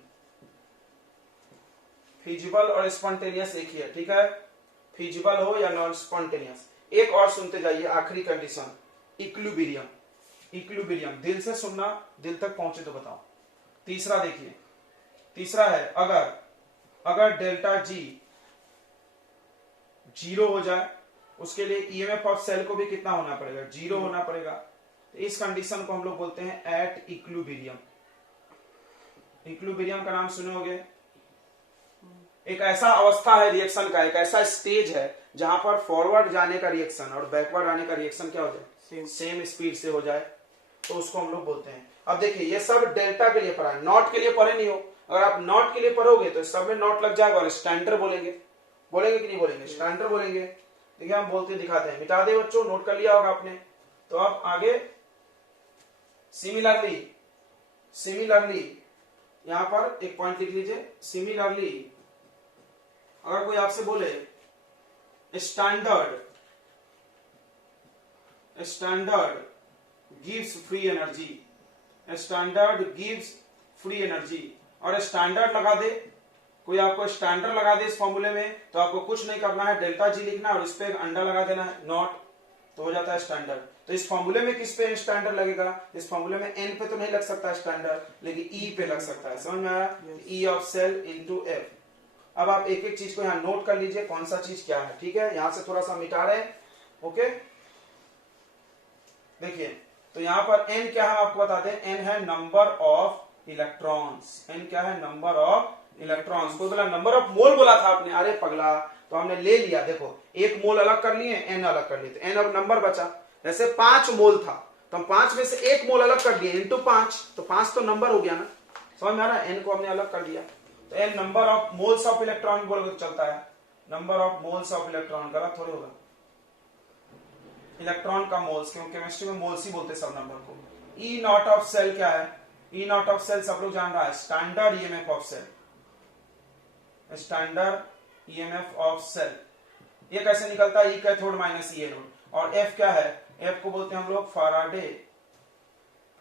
फिजिबल और स्पॉन्टेनियस एक ही है, ठीक है, फिजिबल हो या नॉन स्पॉन्टेनियस। एक और सुनते जाइए, आखिरी कंडीशन, इक्विलिब्रियम। इक्विलिब्रियम दिल से सुनना, दिल तक पहुंचे तो बताओ। तीसरा देखिए, तीसरा है अगर डेल्टा जी जीरो हो जाए, उसके लिए ईएमएफ ऑफ सेल को भी कितना होना पड़ेगा, जीरो होना पड़ेगा। तो इस कंडीशन को हम लोग बोलते हैं एट इक्विलिब्रियम। इक्विलिब्रियम का नाम सुने होगे, एक ऐसा अवस्था है रिएक्शन का, एक ऐसा स्टेज है जहां पर फॉरवर्ड जाने का रिएक्शन और बैकवर्ड आने का रिएक्शन क्या हो जाए, सेम स्पीड से हो जाए, तो उसको हम लोग बोलते हैं। अब देखिए ये सब डेल्टा के लिए पढ़ा है, नॉट के लिए पढ़े नहीं हो। अगर आप नॉट के लिए पढ़ोगे तो सब में नॉट लग जाएगा और स्टैंडर्ड बोलेंगे कि नहीं बोलेंगे, स्टैंडर्ड बोलेंगे। देखिए हम बोलते दिखाते हैं, मिटा दे बच्चों, नोट कर लिया होगा आपने। तो अब आगे सिमिलरली यहां पर एक पॉइंट लिख लीजिए, सिमिलरली अगर कोई आपसे बोले standard gives free energy, standard gives free energy, और स्टैंडर्ड लगा दे, कोई आपको स्टैंडर्ड लगा दे इस फॉर्मूले में, तो आपको कुछ नहीं करना है, डेल्टा जी लिखना है और इस पे एक अंडा लगा देना है, नॉट, तो हो जाता है स्टैंडर्ड। तो इस फॉर्मूले में किस पे स्टैंडर्ड लगेगा, इस फॉर्मूले में एन पे तो नहीं लग सकता स्टैंडर्ड, लेकिन ई पे लग सकता है। समझ में आया, E of cell into F. अब आप एक एक चीज को यहाँ नोट कर लीजिए, कौन सा चीज क्या है, ठीक है, यहां से थोड़ा सा मिटा रहे हैं, ओके। देखिए तो यहाँ पर n क्या है आपको बता दें, n है नंबर ऑफ इलेक्ट्रॉन्स, n क्या है, नंबर ऑफ इलेक्ट्रॉन्स। कोई बोला नंबर ऑफ मोल बोला था आपने, अरे पगला, तो हमने ले लिया, देखो एक मोल अलग कर लिए, n अलग कर लिए, तो n अब नंबर बचा। जैसे 5 मोल था तो हम 5 में से 1 मोल अलग कर दिए, इंटू 5, तो 5 तो नंबर हो गया ना, समझ में आ रहा है, n को हमने अलग कर दिया। तो n number of moles of electron बोलोगे तो चलता है, number of moles of electron, गलत थोड़ी होगा, इलेक्ट्रॉन का मोल्स, क्योंकि केमिस्ट्री में मोल्स ही बोलते सब नंबर को। ई नॉट ऑफ सेल क्या है, ई नॉट ऑफ सेल सब लोग जान रहा है, standard EMF of cell, standard EMF of cell. ये कैसे निकलता है, E cathode minus E anode, और एफ क्या है, एफ को बोलते हैं हम लोग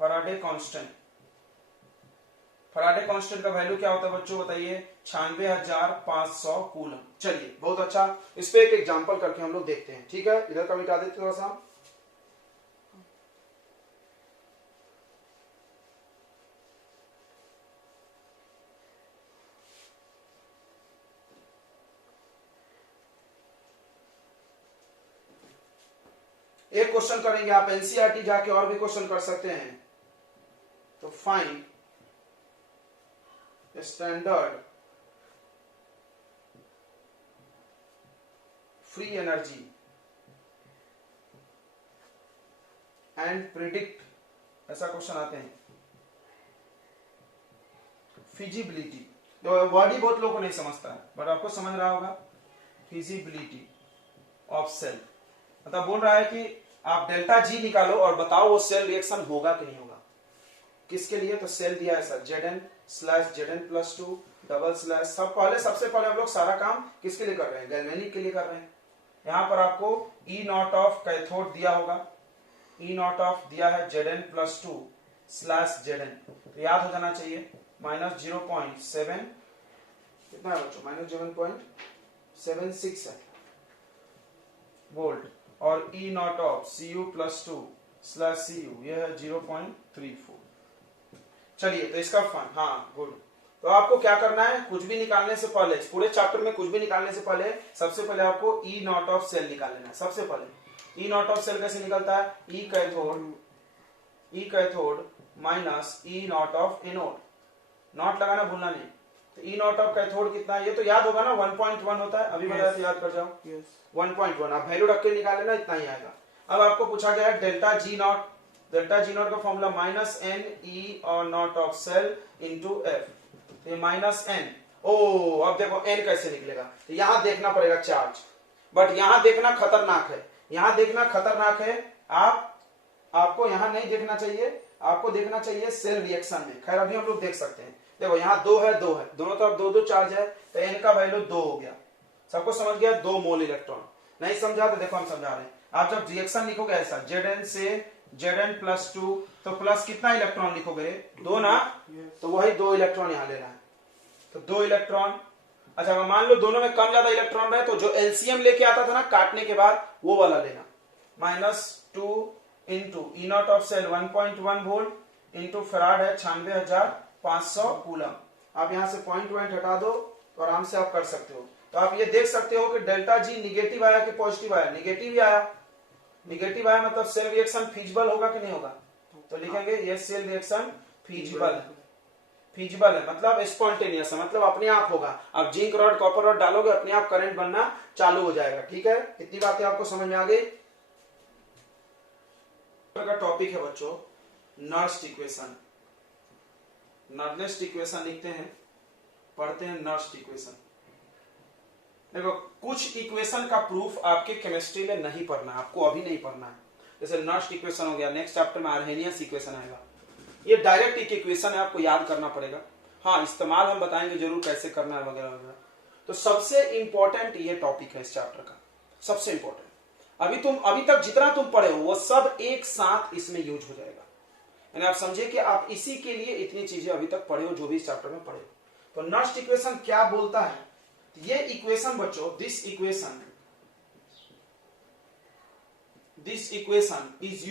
फैराडे कांस्टेंट। फैराडे कांस्टेंट का वैल्यू क्या होता है बच्चों बताइए, 96,500 कूलम। चलिए बहुत अच्छा, इस पे एक एग्जांपल करके हम लोग देखते हैं, ठीक है, इधर का मिटा देते थोड़ा सा। एक क्वेश्चन करेंगे, आप एनसीईआरटी जाके और भी क्वेश्चन कर सकते हैं। तो find standard free energy and predict, ऐसा क्वेश्चन आते हैं, फिजिबिलिटी, वर्ड ही बहुत लोगों को नहीं समझता है, बट आपको समझ रहा होगा। फिजिबिलिटी ऑफ सेल मतलब बोल रहा है कि आप डेल्टा जी निकालो और बताओ वो सेल रिएक्शन होगा कि नहीं होगा। किसके लिए? तो सेल दिया है सर Zn/Zn+2 डबल स्लैश सबसे पहले हम लोग सारा काम किसके लिए कर रहे हैं? गैल्वेनिक के लिए कर रहे हैं। यहां पर आपको E नॉट ऑफ कैथोड दिया होगा, E नॉट ऑफ दिया है Zn+2 स्लैश Zn, तो याद हो जाना चाहिए -0.7 कितना है बच्चों? -0.76 है वोल्ट, और E naught of Cu+2 slash Cu यह है 0.34। चलिए तो इसका फन, हाँ गुड। तो आपको क्या करना है? कुछ भी निकालने से पहले, पूरे चैप्टर में कुछ भी निकालने से पहले सबसे पहले आपको E नॉट ऑफ सेल निकाल लेना है। सबसे पहले E नॉट ऑफ सेल कैसे निकलता है? E cathode minus E naught of anode, not लगाना भूलना नहीं। तो E नॉट ऑफ कैथोड कितना है? ये तो याद होगा ना, 1.1 होता है, अभी बताया तो याद कर जाओ। 1.1 आप वैल्यू रख के निकाल लेना, इतना ही आएगा। अब आपको पूछा गया है डेल्टा जी नॉट का फॉर्मूला -NE और naught of cell into F, तो -N। ओ अब देखो N कैसे निकलेगा, तो यहां देखना पड़ेगा चार्ज, बट यहां देखना खतरनाक है, यहां देखना खतरनाक है। आपको यहां नहीं देखना चाहिए, आपको देखना चाहिए सेल रिएक्शन में। खैर अभी हम लोग देख सकते हैं, देखो यहाँ 2 है, दोनों तरफ 2 चार्ज है, तो N का वैल्यू 2 हो गया। सबको समझ गया? 2 मोल इलेक्ट्रॉन। नहीं समझा तो देखो हम समझा रहे हैं। आप जब रिएक्शन लिखोगे ऐसा Zn से Zn+2, तो प्लस कितना इलेक्ट्रॉन लिखोगे? 2 ना, तो वही 2 इलेक्ट्रॉन यहाँ लेना है, तो 2 इलेक्ट्रॉन। अच्छा अगर मान लो दोनों में कम ज्यादा इलेक्ट्रॉन रहे, तो जो एलसीएम लेके आता था ना काटने के बाद, वो वाला लेना। -2 into E naught of cell 1.1 volt into farad है 96,500 कूलम। आप यहां से पॉइंट हटा दो तो आराम से आप कर सकते हो। तो आप ये देख सकते हो कि डेल्टा जी निगेटिव आया कि पॉजिटिव आया? निगेटिव ही आया। निगेटिव आया मतलब सेल रिएक्शन फीजिबल होगा कि नहीं होगा? तो लिखेंगे ये सेल रिएक्शन फीजिबल है। फीजिबल है मतलब स्पॉन्टेनियस है, मतलब अपने आप होगा। आप जिंक रॉड कॉपर रॉड डालोगे, अपने आप करंट बनना चालू हो जाएगा। ठीक है, इतनी बातें आपको समझ में आ गई। का टॉपिक है बच्चों नर्स्ट इक्वेशन। नर्स्ट इक्वेशन लिखते हैं, पढ़ते हैं नर्स्ट इक्वेशन। देखो कुछ इक्वेशन का प्रूफ आपके केमिस्ट्री में नहीं पढ़ना है, आपको अभी नहीं पढ़ना है। जैसे नर्स्ट इक्वेशन हो गया, नेक्स्ट चैप्टर में आर्हेनियस इक्वेशन आएगा। ये डायरेक्ट एक इक्वेशन है, आपको याद करना पड़ेगा। हाँ इस्तेमाल हम बताएंगे जरूर कैसे करना है वगैरह वगैरह। तो सबसे इंपॉर्टेंट ये टॉपिक है इस चैप्टर का, सबसे इंपॉर्टेंट। अभी तक जितना तुम पढ़े हो वो सब एक साथ इसमें यूज हो जाएगा। यानी आप समझे कि आप इसी के लिए इतनी चीजें अभी तक पढ़े हो, जो भी इस चैप्टर में पढ़े हो। तो नर्स्ट इक्वेशन क्या बोलता है? ये इक्वेशन बच्चों, this equation is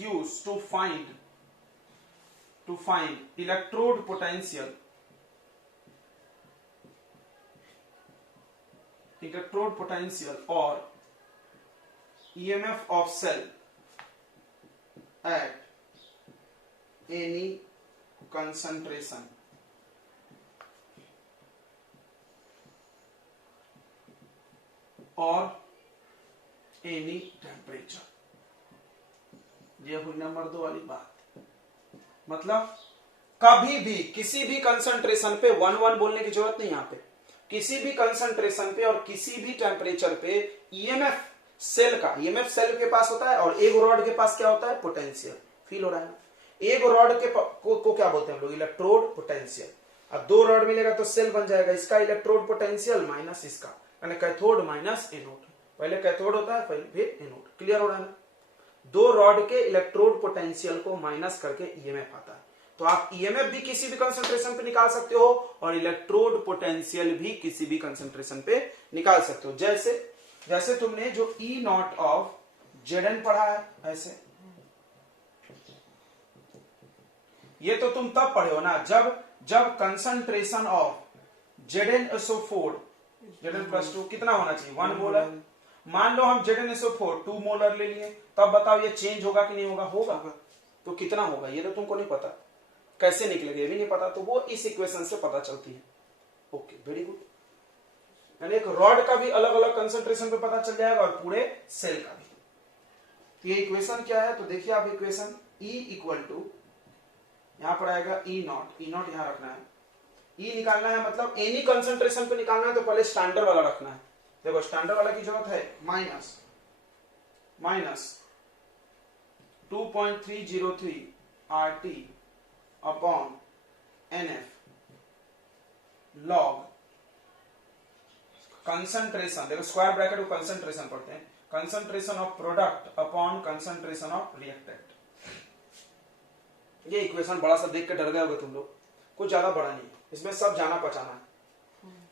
used to find electrode potential or EMF of cell at any concentration or any temperature। ये हुई नंबर 2 वाली बात। मतलब कभी भी किसी भी कंसंट्रेशन पे 1 बोलने की जरूरत नहीं। यहाँ पे किसी भी कंसंट्रेशन पे और किसी भी टेम्परेचर पे ईएमएफ सेल के पास होता है, और एक रॉड के पास क्या होता है? पोटेंशियल। फील हो रहा है ना? एक रॉड के को क्या बोलते हैं हम लोग? Electrode potential. अब 2 रॉड मिलेगा तो सेल बन जाएगा। इसका इलेक्ट्रोड पोटेंशियल माइनस इसका, यानी कैथोड माइनस एनोड। पहले कैथोड होता है, फिर एनोड। क्लियर हो रहा है ना? 2 रॉड के इलेक्ट्रोड पोटेंशियल को माइनस करके ईएमएफ आता है। तो आप ईएमएफ भी किसी भी कंसंट्रेशन पे निकाल सकते हो, और इलेक्ट्रोड पोटेंशियल भी किसी भी कंसंट्रेशन पे निकाल सकते हो। जैसे तुमने जो E नॉट ऑफ Zn पढ़ा है, ऐसे ये तो तुम तब पढ़े हो ना जब कंसंट्रेशन ऑफ Zn+2 कितना होना चाहिए? 1 मोलर। मान लो हम Zn2 2 मोलर ले लिए, तब बताओ ये चेंज होगा कि नहीं होगा? होगा। तो कितना होगा ये तो तुमको नहीं पता, कैसे निकलेगा ये भी नहीं पता, तो वो इस इक्वेशन से पता चलती है। Okay, very good. यानी एक रॉड का भी अलग अलग कंसंट्रेशन पे पता चल जाएगा, और पूरे सेल का भी। तो ये इक्वेशन क्या है? तो देखिए आप इक्वेशन E इक्वल टू, यहां पर आएगा E नॉट यहां रखना है, ई निकालना है मतलब एनी कंसंट्रेशन पे निकालना है तो पहले स्टैंडर्ड वाला रखना है। देखो स्टैंडर्ड वाला की जरूरत है minus 2.303 RT upon NF log concentration, देखो स्क्वायर ब्रैकेट को कंसंट्रेशन पढ़ते हैं, concentration of product upon concentration of reactant. ये इक्वेशन बड़ा सा देख के डर गए होगे तुम लोग, कुछ ज्यादा बड़ा नहीं है, इसमें सब जाना पहचाना है।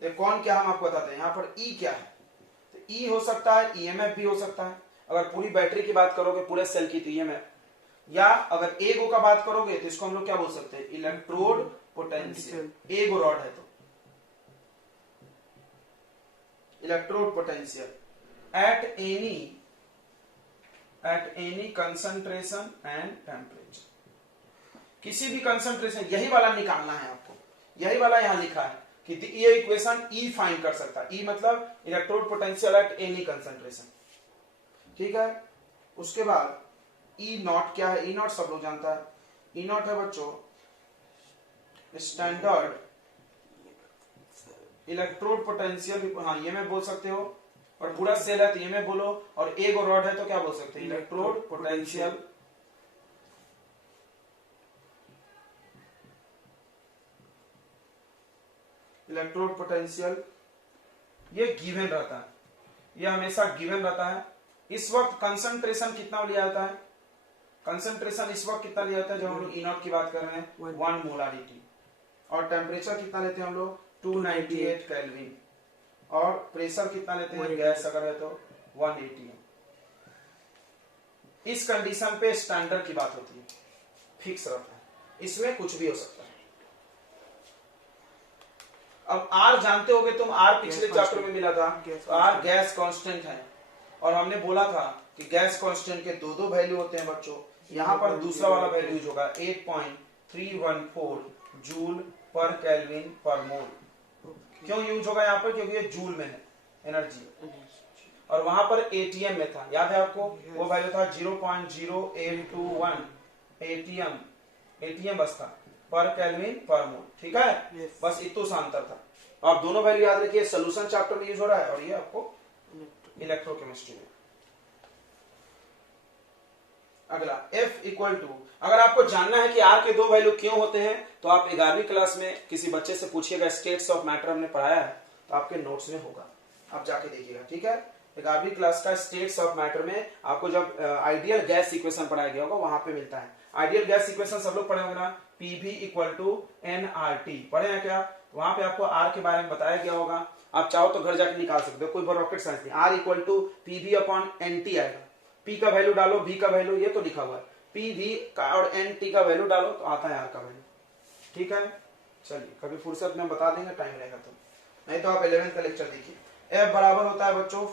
तो कौन क्या हम आपको बताते हैं, यहाँ पर ई क्या है, तो ई हो सकता है ईएमएफ भी हो सकता है, अगर पूरी बैटरी की बात करोगे पूरे सेल की तो ईएमएफ, या अगर एगो का बात करोगे तो इसको हम लोग क्या बोल सकते हैं, इलेक्ट्रोड पोटेंशियल, एगो रॉड है तो electrode potential at any concentration and temperature, किसी भी कंसंट्रेशन, यही वाला निकालना है आपको, यही वाला यहां लिखा है कि ये इक्वेशन ई फाइंड कर सकता है, ई मतलब electrode potential at any concentration, ठीक है। उसके बाद ई नॉट क्या है, ई नॉट सब लोग जानता है, ई नॉट है बच्चों स्टैंडर्ड इलेक्ट्रोड पोटेंशियल, हाँ ये में बोल सकते हो, और पूरा सेल है तो ये में बोलो, और एगो रॉड है तो क्या बोल सकते हैं, इलेक्ट्रोड पोटेंशियल इलेक्ट्रोड पोटेंशियल, ये गिवन रहता है, ये हमेशा गिवन रहता है। इस वक्त कंसंट्रेशन कितना लिया जाता है, कंसंट्रेशन इस वक्त कितना लिया जाता है जब हम लोग ई नॉट की बात कर रहे हैं, 1 मोलारिटी, और टेम्परेचर कितना लेते हैं हम लोग 298 केल्विन, और प्रेशर कितना लेते हैं गैस अगर है तो 180 है। इस कंडीशन पे स्टैंडर्ड की बात होती है, फिक्स रहता है, इसमें कुछ भी हो सकता है। अब आर जानते होगे तुम, आर पिछले चैप्टर में मिला था, तो आर गैस कांस्टेंट है, और हमने बोला था कि गैस कांस्टेंट के दो वैल्यू होते हैं बच्चों, यहाँ पर दूसरा वाला वैल्यू यूज होगा 8.314 जूल पर केल्विन पर मोल। क्यों यूज होगा यहाँ पर, क्योंकि ये जूल में है एनर्जी, और वहां पर एटीएम में था, याद है आपको, वो वैल्यू था 0.0821 एटीएम बस था पर केल्विन पर मोल, ठीक है। बस इतना सा अंतर था, आप दोनों वैल्यू याद रखिए, सोल्यूशन चैप्टर में यूज हो रहा है, और ये आपको इलेक्ट्रोकेमिस्ट्री में। अगला F इक्वल टू, अगर आपको जानना है कि R के दो वैल्यू क्यों होते हैं तो आप 11वीं क्लास में किसी बच्चे से पूछिएगा, स्टेट्स ऑफ मैटर हमने पढ़ाया है तो आपके नोट्स में होगा, आप जाके देखिएगा, ठीक है। 11वीं क्लास का स्टेट्स ऑफ मैटर में आपको जब आइडियल गैस इक्वेशन पढ़ाया गया होगा वहां पे मिलता है। आइडियल गैस इक्वेशन सब लोग पढ़े होंगे ना, PV इक्वल टू NRT, पढ़े हैं क्या, वहां पे आपको R के बारे में बताया गया होगा, आप चाहो तो घर जाके निकाल सकते हो, कोई रॉकेट साइंस नहीं। R equal to PV upon NT आएगा, P का वैल्यू डालो, V का वैल्यू, ये तो लिखा हुआ है, PV का और NT का वैल्यू डालो तो आता है R का वैल्यू, ठीक है। चलिए कभी फुर्सत में बता देंगे, टाइम रहेगा तो, नहीं तो आप 11th का लेक्चर देखिए। F बराबर होता है बच्चों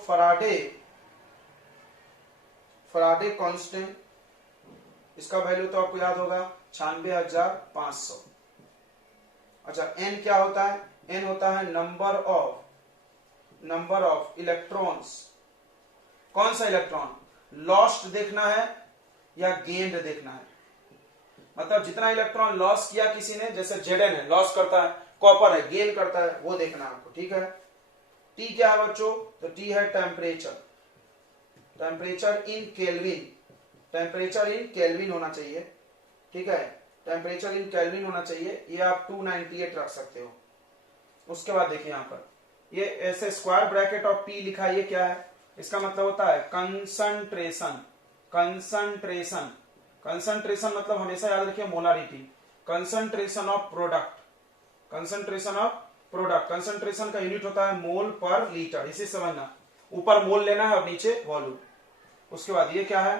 फराडे कांस्टेंट, इसका वैल्यू तो आपको याद होगा 96,500। अच्छा N क्या होता है, N होता है नंबर ऑफ इलेक्ट्रॉन्स, कौन सा इलेक्ट्रॉन, लॉस्ट देखना है या गेन्ड देखना है, मतलब जितना इलेक्ट्रॉन लॉस किया किसी ने, जैसे Zn है लॉस करता है, कॉपर है गेन करता है, वो देखना है आपको, ठीक है। T क्या है बच्चों, तो T है temperature in kelvin, temperature in kelvin होना चाहिए, ठीक है, टेम्परेचर इन केल्विन होना चाहिए, ये आप 298 रख सकते हो। उसके बाद देखिए यहाँ पर ये ऐसे स्क्वायर ब्रैकेट ऑफ P लिखा है, ये क्या है, इसका मतलब होता है कंसंट्रेशन, कंसंट्रेशन मतलब हमेशा याद रखिए molarity, concentration of product, concentration का यूनिट होता है मोल पर लीटर, इसे समझना, ऊपर मोल लेना है और नीचे वॉल्यूम। उसके बाद ये क्या है,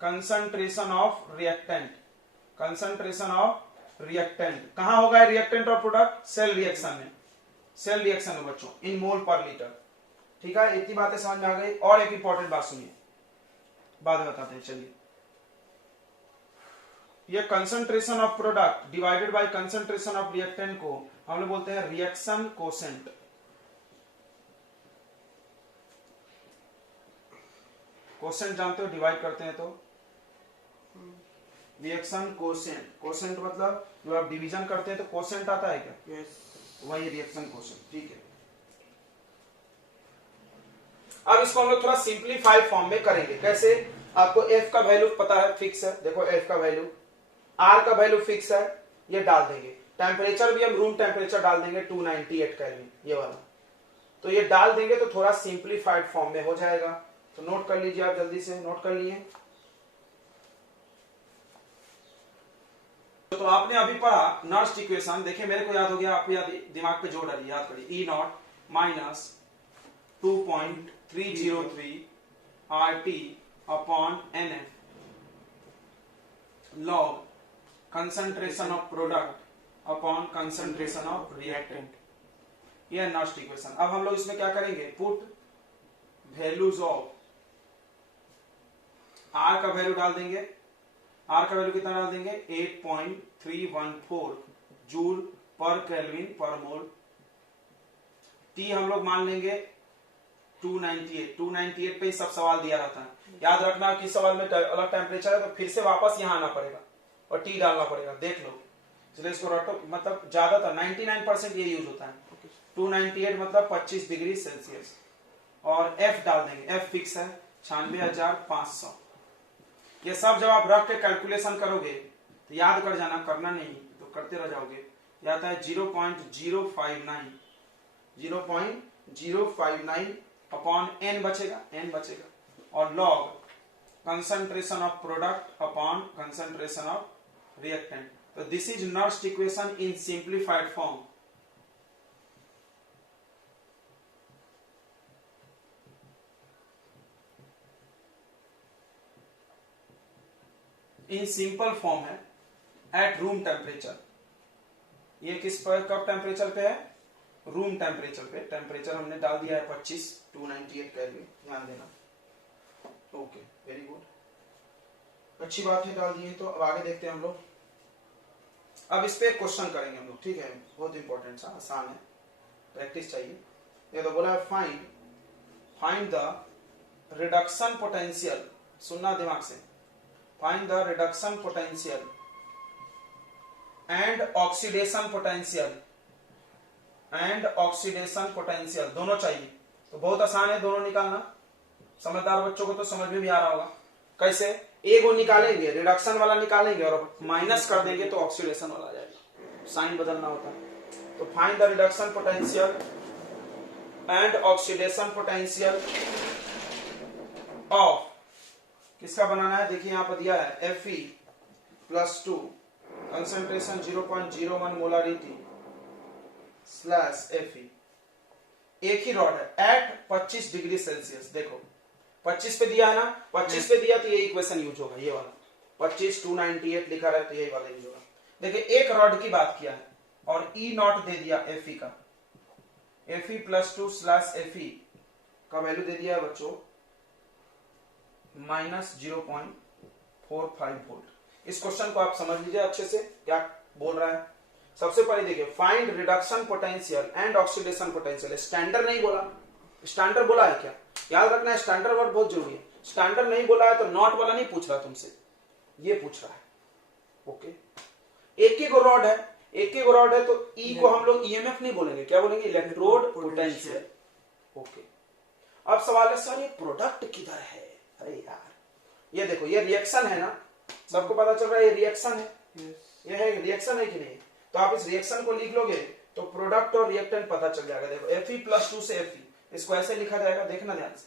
कंसंट्रेशन ऑफ रिएक्टेंट, कहां होगा reactant of product, cell reaction में बच्चों, इन मोल पर लीटर, ठीक है। इतनी बातें समझ में आ गई। और एक इंपॉर्टेंट बात सुनिए, बाद में बताते हैं, चलिए। ये concentration of product divided by concentration of reactant को हम लोग बोलते हैं रिएक्शन कोसेंट। कोसेंट जानते हो, डिवाइड करते हैं तो रिएक्शन कोसेंट, कोसेंट मतलब जो आप डिवीजन करते हैं तो कोसेंट आता है क्या, yes. वही रिएक्शन क्वेश्चन, ठीक है। अब इसको हम लोग थोड़ा सिंप्लीफाइड फॉर्म में करेंगे। कैसे? आपको एफ का वैल्यू पता है, फिक्स है। देखो एफ का वैल्यू, आर का वैल्यू फिक्स है, ये डाल देंगे। टेम्परेचर भी हम रूम टेम्परेचर डाल देंगे 298 केल्विन, ये वाला। तो ये डाल देंगे तो थोड़ा सिंप्लीफाइड फॉर्म में हो जाएगा। तो नोट कर लीजिए आप, जल्दी से नोट कर लिए। तो आपने अभी पढ़ा नर्स्ट इक्वेशन, देखिए मेरे को याद हो गया, आपको याद, दिमाग पे जोड़ डालिए, याद करिए। E naught minus 2.303 RT upon NF log concentration of product upon concentration of reactant, ये नर्स्ट इक्वेशन। अब हम लोग इसमें क्या करेंगे, पुट वैल्यूज ऑफ आर का वैल्यू डाल देंगे। आर का वैल्यू कितना डाल देंगे, 8.314 जूल पर केल्विन पर मोल। टी हम लोग मान लेंगे 298 पे ही सब सवाल दिया रहता है। याद रखना कि सवाल में अलग टेम्परेचर है तो फिर से वापस यहाँ आना पड़ेगा और टी डालना पड़ेगा, देख लो। इसलिए इसको रटो, मतलब ज्यादातर 99% ये यूज होता है। 298 मतलब 25 डिग्री सेल्सियस। और एफ डाल देंगे, एफ फिक्स है 96,500। ये सब जब आप रख के कैलकुलेशन करोगे तो याद कर जाना, करना नहीं तो करते रह जाओगे। ये आता है 0.059 अपॉन एन बचेगा, एन बचेगा, और log concentration of product upon concentration of reactant. तो this is Nernst equation in simplified form. In simple form है एट रूम टेम्परेचर। ये किस पर, कब टेम्परेचर पे है, रूम टेम्परेचर पे। टेम्परेचर हमने डाल दिया है 25, 298 केल्विन, ध्यान देना। ओके, वेरी गुड, अच्छी बात है, डाल दिए। तो अब आगे देखते हैं हम लोग। अब इस पे एक क्वेश्चन करेंगे हम लोग, ठीक है, बहुत इंपॉर्टेंट सा, आसान है, प्रैक्टिस चाहिए। ये तो बोला है फाइंड द रिडक्शन पोटेंशियल, सुनना दिमाग से, find the reduction potential and oxidation potential, दोनों चाहिए। तो बहुत आसान है दोनों निकालना, समझदार बच्चों को तो समझ में भी आ रहा होगा। कैसे, एक वो निकालेंगे, रिडक्शन वाला निकालेंगे और माइनस कर देंगे तो ऑक्सीडेशन वाला आ जाएगा, साइन बदलना होता है। तो find the reduction potential and oxidation potential of, किसका बनाना है, देखिए यहां पर दिया है Fe+2 concentration 0.01 molarity slash Fe। एक ही रॉड है एट 25 डिग्री सेल्सियस। देखो 25 पे दिया है ना, 25 पे दिया तो ये इक्वेशन यूज होगा, ये वाला 25, 298 लिखा रहा है तो यही वाला यूज होगा। देखिए एक रॉड की बात किया है और E नॉट दे दिया Fe का, Fe+2 स्लैश Fe का वैल्यू दे दिया है बच्चों -0.45 वोल्ट। इस क्वेश्चन को आप समझ लीजिए अच्छे से क्या बोल रहा है। सबसे पहले देखिए, find reduction potential and oxidation potential. Standard नहीं बोला, स्टैंडर्ड बोला है क्या, याद रखना है, स्टैंडर्ड वर्ड बहुत जरूरी है। स्टैंडर्ड नहीं बोला है तो नॉट वाला नहीं पूछ रहा तुमसे, ये पूछ रहा है। ओके, एक ही रॉड है तो ई को हम लोग ईएमएफ नहीं बोलेंगे, क्या बोलेंगे, इलेक्ट्रोड पोटेंशियल। ओके, अब सवाल है सर ये प्रोडक्ट किधर है, अरे यार ये देखो, ये रिएक्शन है ना, सबको पता चल रहा है ये रिएक्शन है, ये है रिएक्शन है कि नहीं। तो आप इस रिएक्शन को लिख लोगे तो प्रोडक्ट और रिएक्टेंट पता चल जाएगा। देखो Fe+2 से Fe, इसको ऐसे लिखा जाएगा, देखना ध्यान से,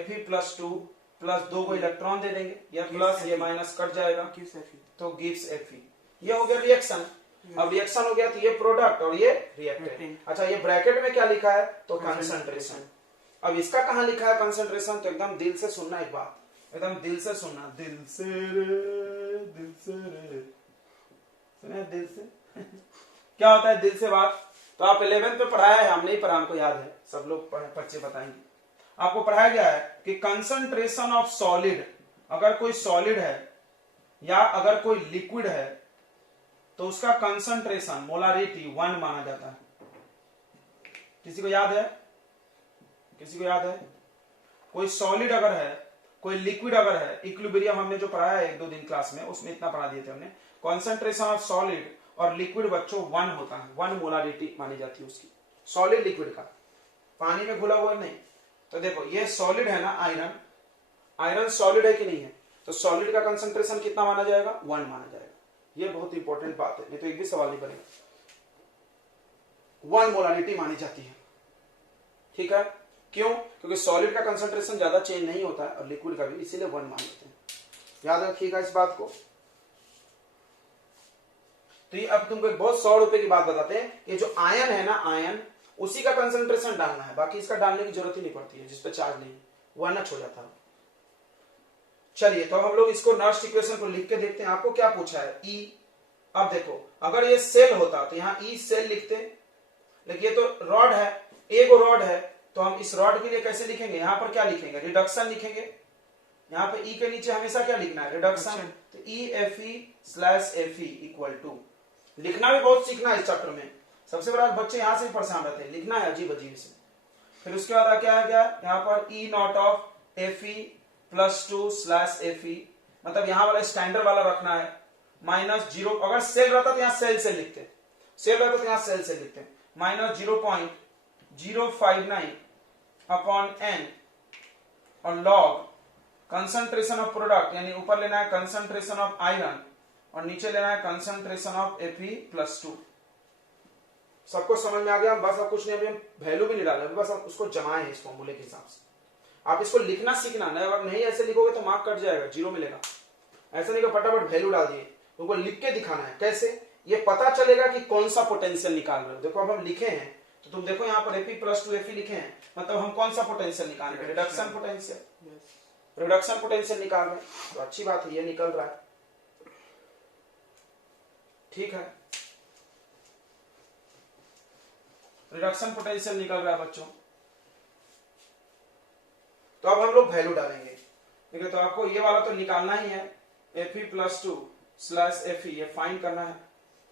Fe+2 प्लस 2 को इलेक्ट्रॉन दे देंगे, ये प्लस ये माइनस कट जाएगा तो गिव्स Fe। ये हो गया रिएक्शन। अब रिएक्शन हो गया तो ये प्रोडक्ट और ये रिएक्टेंट। अच्छा, ये ब्रैकेट में क्या लिखा है, तो कंसंट्रेशन। अब इसका कहां लिखा है कंसंट्रेशन, तो एकदम दिल से सुनना एक बात, एकदम दिल से सुनना, दिल से रे, दिल से रे, सुने दिल से क्या होता है दिल से बात। तो आप 11th में पढ़ाया है, हम नहीं पढ़ा, हमको याद है, सब लोग बच्चे बताएंगे। आपको पढ़ाया गया है कि कंसंट्रेशन ऑफ सॉलिड, अगर कोई सॉलिड है या अगर कोई लिक्विड है तो उसका कंसंट्रेशन मोलारिटी 1 माना जाता है। किसी को याद है, किसी को याद है, कोई सॉलिड अगर है, कोई लिक्विड अगर है, इक्विलिब्रियम हमने जो पढ़ाया है 1-2 दिन क्लास में, उसमें इतना पढ़ा दिए थे हमने, कंसंट्रेशन ऑफ सॉलिड और लिक्विड बच्चों 1 होता है, 1 मोलारिटी मानी जाती है उसकी, सॉलिड लिक्विड का, पानी में घुला हुआ नहीं। तो देखो ये सॉलिड है ना आयरन, आयरन सॉलिड है कि नहीं है, तो सॉलिड का कंसंट्रेशन कितना माना जाएगा, 1 माना जाएगा। ये बहुत इंपॉर्टेंट बात है, नहीं तो एक भी सवाल नहीं बनेगा। 1 मोलारिटी मानी जाती है, ठीक है। क्यों? क्योंकि सॉलिड का कंसंट्रेशन ज्यादा चेंज नहीं होता है और लिक्विड का भी, इसीलिए 1 मान लेते हैं। याद रखिएगा इस बात को। तो ये अब तुमको एक बहुत 100 रुपए की बात बताते हैं, ये जो आयन है ना, आयन उसी का कंसंट्रेशन डालना है, बाकी इसका डालने की जरूरत ही नहीं पड़ती है, जिसपे चार्ज नहीं, वो NH हो जाता है। चलिए तो हम लोग इसको नर्स्ट इक्वेशन को लिख के देखते हैं। आपको क्या पूछा है, E। अब देखो अगर ये सेल होता तो यहाँ E सेल लिखते, लेकिन ये तो रॉड है, एक रॉड है, तो हम इस रॉड के लिए कैसे लिखेंगे, यहाँ पर क्या लिखेंगे, रिडक्शन लिखेंगे। यहाँ पे E के नीचे हमेशा क्या लिखना है, रिडक्शन। तो EFE/FE इक्वल टू, लिखना भी बहुत सीखना है इस चैप्टर में, सबसे बड़ा बच्चे यहाँ से भी परेशान रहते हैं, लिखना है अजीब अजीब से। फिर उसके बाद क्या आ गया यहाँ पर E0 ऑफ Fe+2/Fe, मतलब यहाँ वाला स्टैंडर्ड वाला रखना है, -0, अगर सेल रहता तो यहाँ सेल से लिखते, सेल रहता तो यहाँ सेल से लिखते, -0.059 अपॉन n और लॉग कंसंट्रेशन ऑफ प्रोडक्ट, यानी ऊपर लेना है कंसंट्रेशन ऑफ आयरन और नीचे लेना है कंसंट्रेशन ऑफ Fe+2। सबको समझ में आ गया? बस अब कुछ नहीं, अभी हम वैल्यू भी नहीं डाल रहे, बस अब उसको जमाए हैं इस फॉर्मूले के हिसाब से। आप इसको लिखना सीखना, अगर नहीं ऐसे लिखोगे तो मार्क कट जाएगा, 0 मिलेगा। ऐसा नहीं कि फटाफट वैल्यू डाल दिए, उनको लिख के दिखाना है। कैसे? ये पता चलेगा कि कौन सा पोटेंशियल निकाल रहे हो। देखो अब हम लिखे हैं तो तुम देखो यहाँ पर Fe+2Fe लिखे हैं, मतलब हम कौन सा पोटेंशियल निकाल रहे हैं, रिडक्शन पोटेंशियल, रिडक्शन पोटेंशियल निकाल रहे हैं। तो अच्छी बात है, ये निकल रहा है, ठीक है, रिडक्शन पोटेंशियल निकल रहा है बच्चों। तो अब हम लोग वैल्यू डालेंगे, ठीक है। तो आपको ये वाला तो निकालना ही है, Fe+2/Fe, ये फाइंड करना है,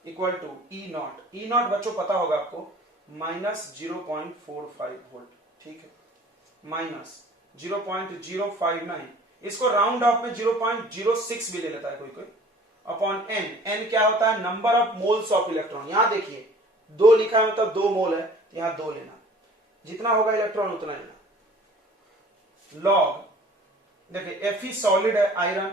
इक्वल टू E0। E0 बच्चों पता होगा आपको, -0.45 वोल्ट, ठीक है, -0.059, इसको राउंड ऑफ में 0.06 भी ले लेता है कोई कोई, अपॉन n। n क्या होता है, number of moles of electron. यहां देखिए 2 लिखा है, मतलब 2 मोल है, तो यहां 2 लेना, जितना होगा इलेक्ट्रॉन उतना लेना। लॉग देखिए Fe सॉलिड है आयरन,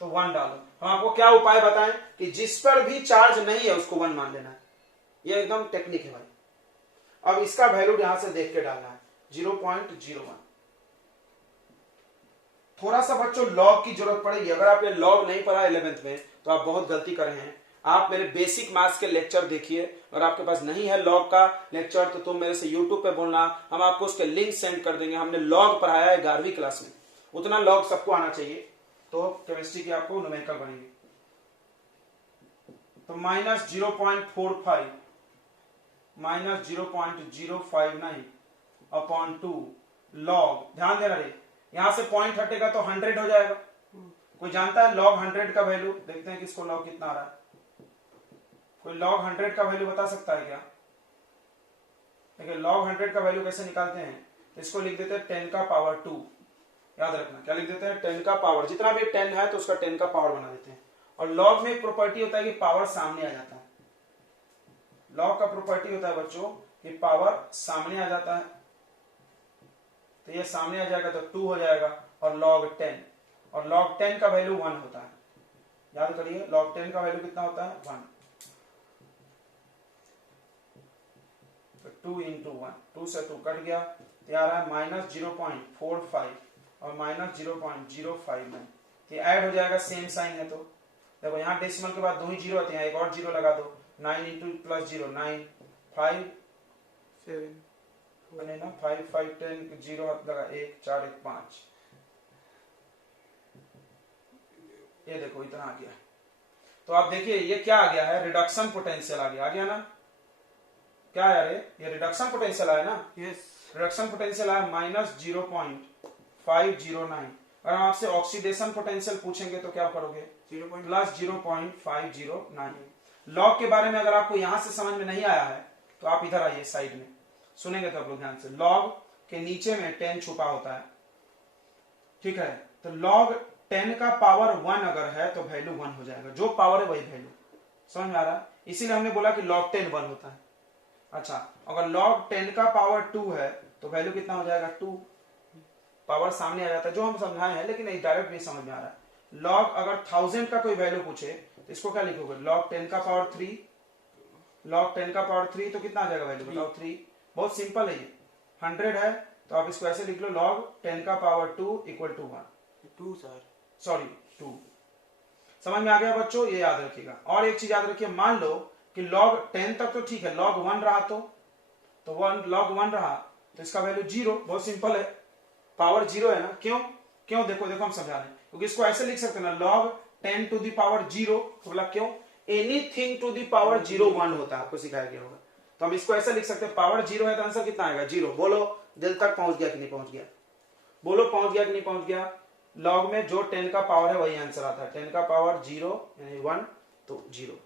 तो 1 डालो। हम आपको क्या उपाय बताएं कि जिस पर भी चार्ज नहीं है उसको 1 मान लेना है, ये एकदम टेक्निक है भाई। अब इसका वैल्यू यहां से देख के डालना है, 0.01। थोड़ा सा बच्चों लॉग की जरूरत पड़ेगी, अगर आपने लॉग नहीं पढ़ा 11th में तो आप बहुत गलती कर रहे हैं। आप मेरे बेसिक मैथ्स के लेक्चर देखिए, अगर आपके पास नहीं है लॉग का लेक्चर तो तुम मेरे से यूट्यूब पे बोलना, हम आपको उसके लिंक सेंड कर देंगे। हमने लॉग पढ़ाया है 11वीं क्लास में, उतना लॉग सबको आना चाहिए, तो केमिस्ट्री की आपको न्यूमेरिकल बनेगी। तो -0.45 -0.059 अपॉन 2 लॉग, ध्यान देना रे, यहां से पॉइंट हटेगा तो 100 हो जाएगा। कोई जानता है लॉग 100 का वैल्यू? देखते हैं किसको लॉग कितना आ रहा है, कोई लॉग 100 का वैल्यू बता सकता है क्या? देखिए लॉग 100 का वैल्यू कैसे निकालते हैं, इसको लिख देते हैं 10 का पावर 2। याद रखना, क्या लिख देते हैं, 10 का पावर, जितना भी 10 है तो उसका 10 का पावर बना देते हैं। और लॉग में एक प्रॉपर्टी होता है कि पावर सामने आ जाता है, लॉग का प्रॉपर्टी होता है बच्चों कि पावर सामने आ जाता है, तो ये सामने आ जाएगा तो 2 हो जाएगा, और log 10, और log 10 का वैल्यू 1 होता है। याद करिए log 10 का वैल्यू कितना होता है, 1। तो 2 into 1, 2 से 2 कट गया, तो आ रहा है -0.45 और -0.059, तो ऐड हो जाएगा, सेम साइन है। तो देखो यहाँ डेसिमल के बाद 2 ही जीरो आते हैं, एक और जीरो लगा दो, 9 into +0 9 5 7 बने ना, 5 5 10 0 लगा, 1 4 1 5, ये देखो इतना आ गया। तो आप देखिए ये क्या आ गया है, रिडक्शन पोटेंशियल आ गया ना, क्या आया रे, ये रिडक्शन पोटेंशियल आया ना, यस, रिडक्शन पोटेंशियल आया -0.509। अगर आपसे ऑक्सीडेशन पोटेंशियल पूछेंगे तो क्या करोगे, +0.509। लॉग के बारे में अगर आपको यहां से समझ में नहीं आया है तो आप इधर आइए साइड में, सुनेंगे तो आप लोग ध्यान से। लॉग के नीचे में 10 छुपा होता है, ठीक है, तो लॉग 10 का पावर 1 अगर है तो वैल्यू 1 हो जाएगा, जो पावर है वही वैल्यू, समझ में आ रहा है? इसीलिए हमने बोला कि log 10 1 होता है। अच्छा, अगर log 10 का पावर 2 है तो वैल्यू कितना हो जाएगा 2, पावर सामने आ जाता है जो हम समझाए हैं, लेकिन डायरेक्ट नहीं समझ में आ रहा है। log अगर 1000 का कोई वैल्यू पूछे तो इसको क्या लिखोगे, log 10 का पावर 3, log 10 का पावर 3 तो कितना आ जाएगा वैल्यू बताओ 3। बहुत सिंपल है ये। 100 है तो आप इसको ऐसे लिख लो, log 10 का power 2 equal to 1। 2 sir, sorry 2। समझ में आ गया बच्चों, ये याद रखिएगा। और एक चीज याद रखिए, मान लो कि log 10 तक तो ठीक है, log 1 रहा तो 1 log 1 रहा तो इसका वैल्यू 0। बहुत सिंपल है, पावर 0 है ना। क्यों क्यों, देखो देखो हम समझा रहे हैं, क्योंकि इसको ऐसे लिख सकते हैं ना, log 10 टू द पावर 0। तो बोला क्यों, एनीथिंग टू द पावर 0 1 होता है, आपको सिखाया गया होगा। तो हम इसको ऐसे लिख सकते हैं, पावर 0 है तो आंसर कितना आएगा 0। बोलो दिल तक पहुंच गया कि नहीं पहुंच गया, बोलो पहुंच गया कि नहीं पहुंच गया। लॉग में जो 10 का पावर है वही आंसर आता है, 10 का पावर 0 यानी 1 तो 0।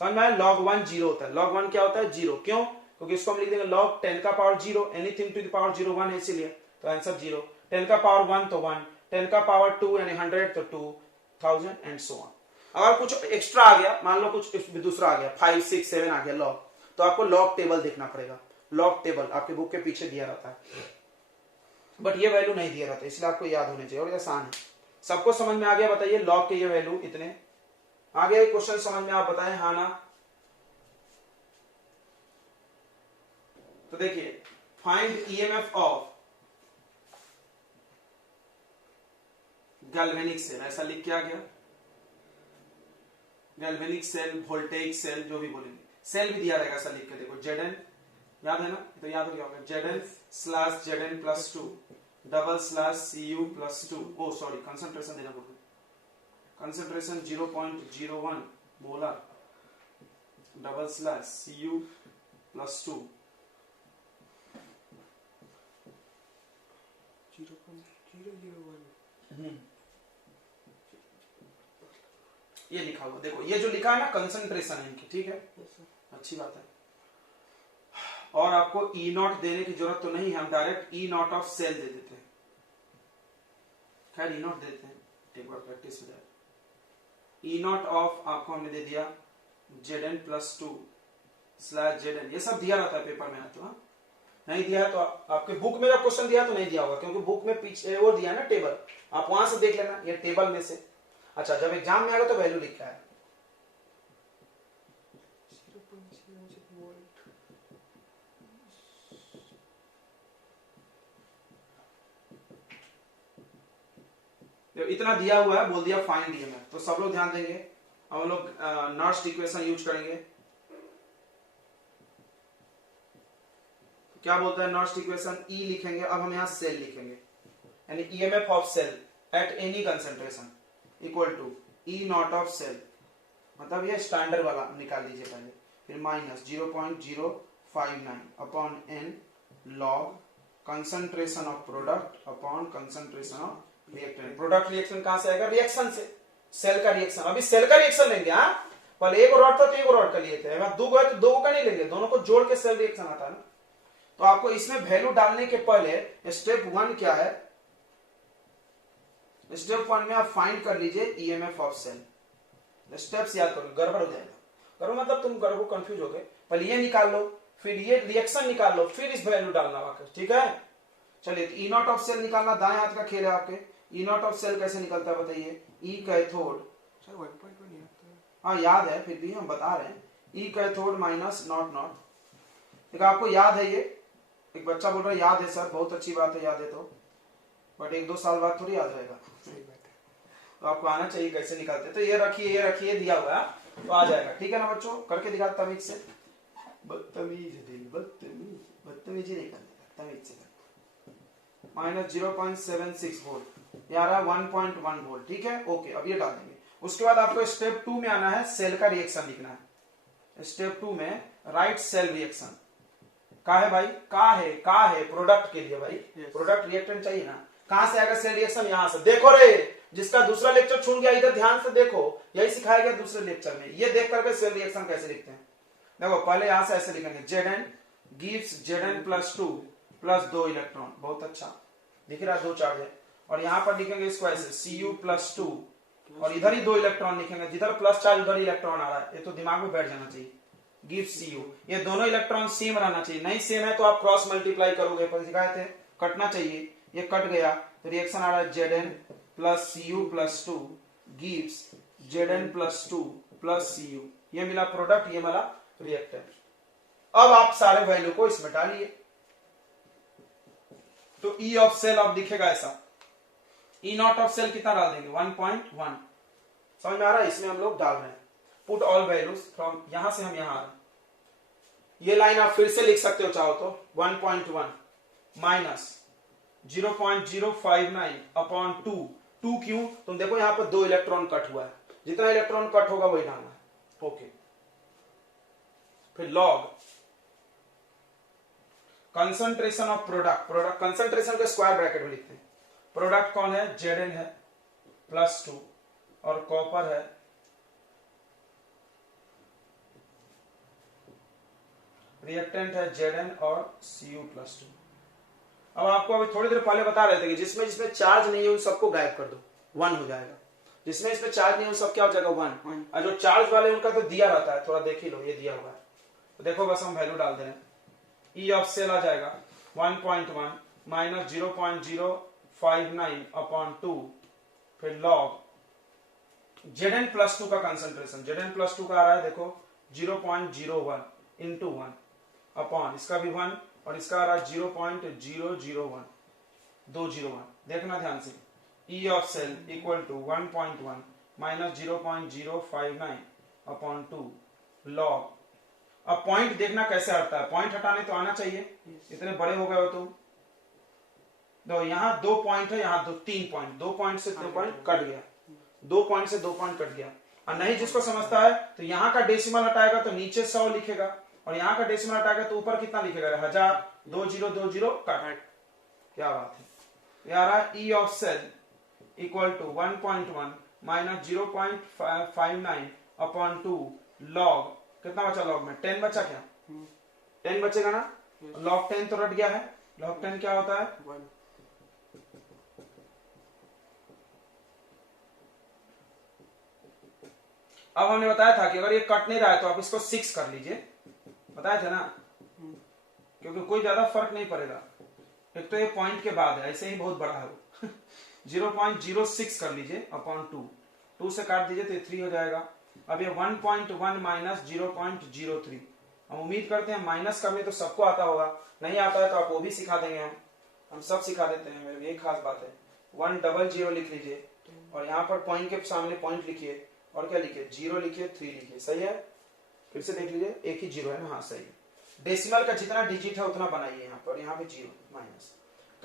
समझ में आया, log 1 0 होता है। log 1 क्या होता है 0, क्यों, क्योंकि इसको हम लिख देंगे log 10 का power 0, anything to the power 0 1 है इसीलिए, तो आंसर 0। 10 का पावर 1 तो 1, 10 का पावर 2 यानी 100 तो 2000 एंड सो ऑन। अगर कुछ एक्स्ट्रा आ गया, मान लो कुछ दूसरा आ गया, 5 6 7 आ गया log, तो आपको log टेबल देखना पड़ेगा। log टेबल आपके बुक के पीछे दिया रहता है, बट ये वैल्यू नहीं दिया रहता, इसलिए आपको याद होने चाहिए और ये आसान है। सबको समझ में आ गया बताइए, log के ये वैल्यू इतने आ गया। क्वेश्चन समझ में आप बताएं हाँ ना। तो देखिए, find EMF of galvanic cell, ऐसा लिख के आ गया। गैल्वेनिक सेल, वोल्टेज सेल, जो भी बोलेंगे, सेल भी दिया रहेगा ऐसा लिख के। देखो Zn याद है ना, तो याद हो गया होगा, Zn/Zn प्लस 2 /Cu प्लस 2। ओ सॉरी, कंसंट्रेशन देना बोल, कंसंट्रेशन 0.01 मोलर /Cu प्लस 2 0.001। ये लिखा हुआ देखो, ये जो लिखा है ना कंसंट्रेशन है इनकी, ठीक है, अच्छी बात है। और आपको ई नॉट देने की जरूरत तो नहीं है, हम direct E naught of cell दे देते हैं। खैर ई नॉट देते हैं, एक बार प्रैक्टिस हो जाए। ई नॉट ऑफ आपको हमने दे दिया Zn प्लस 2/Zn, ये सब दिया रहता है पेपर में, तो नहीं दिया है तो आपके बुक में जब क्वेश्चन दिया तो नहीं दिया होगा, क्योंकि बुक में पीछे वो दिया ना टेबल, आप वहां से देख लेना ये टेबल में से। अच्छा, जब एग्जाम में आएगा तो वैल्यू लिखा है। 0.06 वोल्ट। इतना दिया हुआ है, बोल दिया फाइंड ईएमएफ, तो सब लोग ध्यान देंगे। अब हम लोग नर्स्ट इक्वेशन यूज करेंगे। क्या बोलता है नर्स्ट इक्वेशन, ई लिखेंगे, अब हम यहाँ सेल लिखेंगे, यानी EMF of cell at any concentration equal to E naught of cell, मतलब ये स्टैंडर्ड वाला निकाल लीजिए पहले, फिर minus 0.059 upon n log concentration of product upon concentration of reactant. Product reaction कहां से आएगा, रिएक्शन से, सेल का रिएक्शन। अभी सेल का रिएक्शन लेंगे, हाँ पहले एक रॉड था तो एक रॉड का लिए थे, दो गए तो दो का नहीं लेंगे, दोनों को जोड़ के सेल रिएक्शन आता है ना। तो आपको इसमें वैल्यू डालने के पहले स्टेप 1 क्या है, स्टेप 1 में आप फाइंड कर लीजिए ईएमएफ ऑफ सेल। स्टेप्स याद करो, गड़बड़ हो जाएगा, गड़बड़ मतलब तुम गड़बड़ कंफ्यूज हो गए। पहले ये निकाल लो, फिर ये रिएक्शन निकाल लो, फिर इस वैल्यू डालना वापस, ठीक है। चलिए, तो ई नॉट ऑफ सेल निकालना दाएं हाथ का खेल है आपके। ई नॉट ऑफ सेल कैसे निकलता है बताइए, ई कैथोड, सर 1.1 याद था। हाँ याद है, फिर भी हम बता रहे हैं, ई कैथोड माइनस नॉट नॉट। देखो आपको याद है ये, एक बच्चा बोल रहा है याद है सर, बहुत अच्छी बात है याद है तो, बट 1-2 साल बाद थोड़ी याद रहेगा, सही बात है। तो आपको आना चाहिए कैसे निकालते। तो ये रखिए दिया हुआ है तो आ जाएगा, ठीक है ना बच्चों। करके दिखा तमीज से, बदतमीज दिल, बदतमीजी नहीं करने, तमीज से। माइनस 0.76 वोल्ट, यार 1.1 वोल्ट, ठीक है, ओके। अब ये डाल देंगे। उसके बाद आपको स्टेप 2 में आना है, सेल का रिएक्शन लिखना है। स्टेप 2 में राइट सेल रिएक्शन का है भाई, का है प्रोडक्ट के लिए भाई, प्रोडक्ट रिएक्टेंट चाहिए ना। कहां से आएगा सेल रिएक्शन, यहां से। देखो रे, जिसका दूसरा लेक्चर छूट गया इधर ध्यान से देखो, यही सिखाया गया दूसरे लेक्चर में। ये देख करके सेल रिएक्शन कैसे लिखते हैं, देखो पहले यहां से ऐसे लिखेंगे, Zn gives Zn plus 2 plus 2 electron, बहुत अच्छा दिख रहा है, 2 चार्ज है। और यहां पर लिखेंगे इसको ऐसे, Cu प्लस 2 और इधर ही 2 इलेक्ट्रॉन लिखेंगे, जिधर प्लस चार्ज उधर इलेक्ट्रॉन आ रहा है, ये तो दिमाग में बैठ जाना चाहिए। गिव्स Cu, ये दोनों इलेक्ट्रॉन सेम रहना चाहिए, नहीं सेम है तो आप क्रॉस मल्टीप्लाई करोगे, पर सिखाए थे कटना चाहिए, ये कट गया तो रिएक्शन आ रहा है Zn plus Cu plus 2 gives Zn plus 2 plus Cu, ये मिला प्रोडक्ट, ये मिला रिएक्टेंट। अब आप सारे वैल्यू को इसमें डालिए, तो E ऑफ सेल अब दिखेगा ऐसा, E नॉट ऑफ सेल कितना डाल देंगे 1.1, समझ में आ रहा है, इसमें हम लोग डाल रहे हैं पुट ऑल वैल्यूज फ्रॉम, यहां से हम यहां आ रहे हैं। ये लाइन आप फिर से लिख सकते हो चाहो तो 1.1 माइनस 0.059 अपॉन 2 क्यों, तुम देखो यहां पर 2 इलेक्ट्रॉन कट हुआ है, जितना इलेक्ट्रॉन कट होगा वही डालना है। ओके, फिर log concentration of product, concentration के स्क्वायर ब्रैकेट में लिखते हैं, प्रोडक्ट कौन है Zn है प्लस 2 और कॉपर है रिएक्टेंट है Zn और Cu प्लस 2। अब आपको अभी थोड़ी देर पहले बता रहे थे कि जिसमें जिसमें चार्ज नहीं है उन सबको गायब कर दो, 1 हो जाएगा, जिसमें इसमें चार्ज नहीं है उन सब क्या हो जाएगा 1, और जो चार्ज वाले उनका तो दिया रहता है, थोड़ा देख ही लो, ये दिया हुआ है, तो देखो बस हम वैल्यू डाल दे रहे हैं, E ऑफ सेल आ जाएगा 1.1 माइनस 0.059 अपॉन 2, फिर लॉग Zn प्लस 2 का कंसंट्रेशन, Zn प्लस 2 का आ रहा है देखो 0.01 इंटू 1 अपॉन इसका भी 1 और इसका आ रहा है 0.001 201, देखना ध्यान से, E of cell equal to 1.1 minus 0.059 upon 2 log, अब पॉइंट देखना कैसे हटता है, पॉइंट हटाने तो आना चाहिए, इतने बड़े हो गए हो तुम, तो यहाँ 2 पॉइंट है, यहाँ 3 पॉइंट, 2 पॉइंट से 2 पॉइंट कट गया, 2 पॉइंट से 2 पॉइंट कट गया, और नहीं जिसको समझता है तो यहाँ का डेसिमल हटाएगा तो नीचे 100 लिखेगा, और यहाँ का डेसिमल हटाएगा तो ऊपर कितना लिखेगा 1000, 2020 कट, क्या बात है, ये आ रहा है E of cell equal to 1.1 minus 0.59 upon 2 log, कितना बचा लॉग में 10 बचा, क्या 10 बचेगा ना, लॉग 10 तो रट गया है, लॉग 10 क्या होता है 1, अब हमने बताया था कि अगर ये कट नहीं रहा है तो आप इसको 6 कर लीजिए, बताया था ना, क्योंकि कोई ज्यादा फर्क नहीं पड़ेगा, एक तो ये पॉइंट के बाद है, ऐसे ही बहुत बड़ा है वो 0.06 कर लीजिए अपॉन 2 से काट दीजिए तो ये 3 हो जाएगा। अब ये 1.1 माइनस 0.03, हम उम्मीद करते हैं माइनस करने तो सबको आता होगा, नहीं आता है तो आप वो भी सिखा देंगे, हम सब सिखा देते हैं, मेरी यही खास बात है। 100 लिख लीजिए और यहाँ पर पॉइंट के सामने पॉइंट लिखिए और क्या लिखिए 0 लिखिए 3 लिखिए, सही है, फिर से देख लीजिए, एक ही 0 है ना, हाँ सही है। डेसिमल का जितना डिजिट है उतना बनाइए यहाँ पर, यहाँ पे 0 माइनस,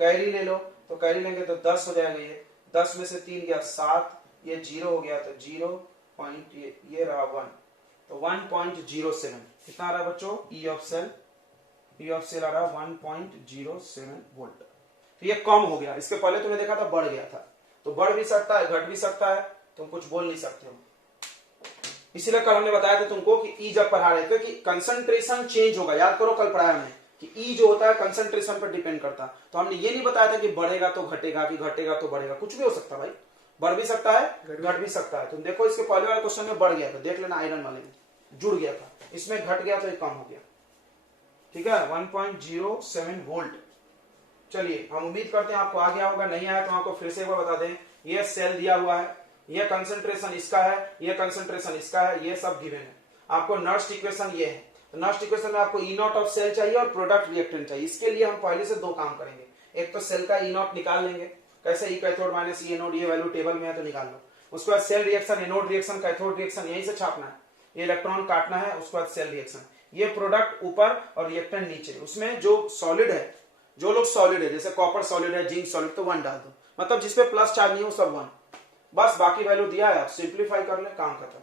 कैरी ले लो तो कैरी लेंगे तो 10 हो जाएगा, ये 10 में से 3 गया 7, ये 0 हो गया तो 0 पॉइंट, ये रहा 1, तो 1.07 कितना आ रहा है बच्चों, E ऑफ सेल आ रहा है 1.07 वोल्ट, तो ये कम हो गया, इसके पहले तुमने देखा था बढ़ गया था, तो बढ़ भी सकता है घट भी सकता है, तुम कुछ बोल नहीं सकते हो। इसीलिए कल हमने बताया था तुमको कि E जब पढ़ा रहे थे कि कंसंट्रेशन चेंज होगा, याद करो कल पढ़ाया हमने कि E जो होता है कंसंट्रेशन पर डिपेंड करता है, तो हमने ये नहीं बताया था कि बढ़ेगा तो घटेगा, कि घटेगा तो बढ़ेगा, कुछ भी हो सकता है भाई, बढ़ भी सकता है घट भी सकता है। तुम देखो इसके पहले वाले क्वेश्चन में बढ़ गया था, देख लेना आयरन वाले में जुड़ गया था, इसमें घट गया तो ये कम हो गया, ठीक है 1.07 वोल्ट। चलिए हम उम्मीद करते हैं आपको आ गया होगा, नहीं आया तो आपको फिर से एक बार बता दें, ये सेल दिया हुआ है, ये कंसंट्रेशन इसका है, ये कंसंट्रेशन इसका है, ये सब गिवन है, आपको नर्स्ट इक्वेशन ये है, तो नर्स्ट इक्वेशन में आपको E नॉट ऑफ सेल चाहिए और प्रोडक्ट रिएक्टेंट चाहिए। इसके लिए हम पहले से 2 काम करेंगे, एक तो सेल का E नॉट निकाल लेंगे, कैसे E cathode minus E anode, ये वैल्यू टेबल में है तो निकाल लो, उसके बाद cell reaction, anode reaction, cathode reaction यहीं से छापना है, ये इलेक्ट्रॉन काटना है, उसके बाद सेल रिएक्शन, ये प्रोडक्ट ऊपर और रिएक्टेंट नीचे, उसमें जो सॉलिड है, जो लोग सॉलिड है जैसे कॉपर सॉलिड है, जिंक सॉलिड, तो 1 डाल दो, मतलब जिसपे प्लस चार्ज नहीं हो सब 1, बस बाकी वैल्यू दिया है, आप सिंप्लीफाई कर ले, काम खत्म।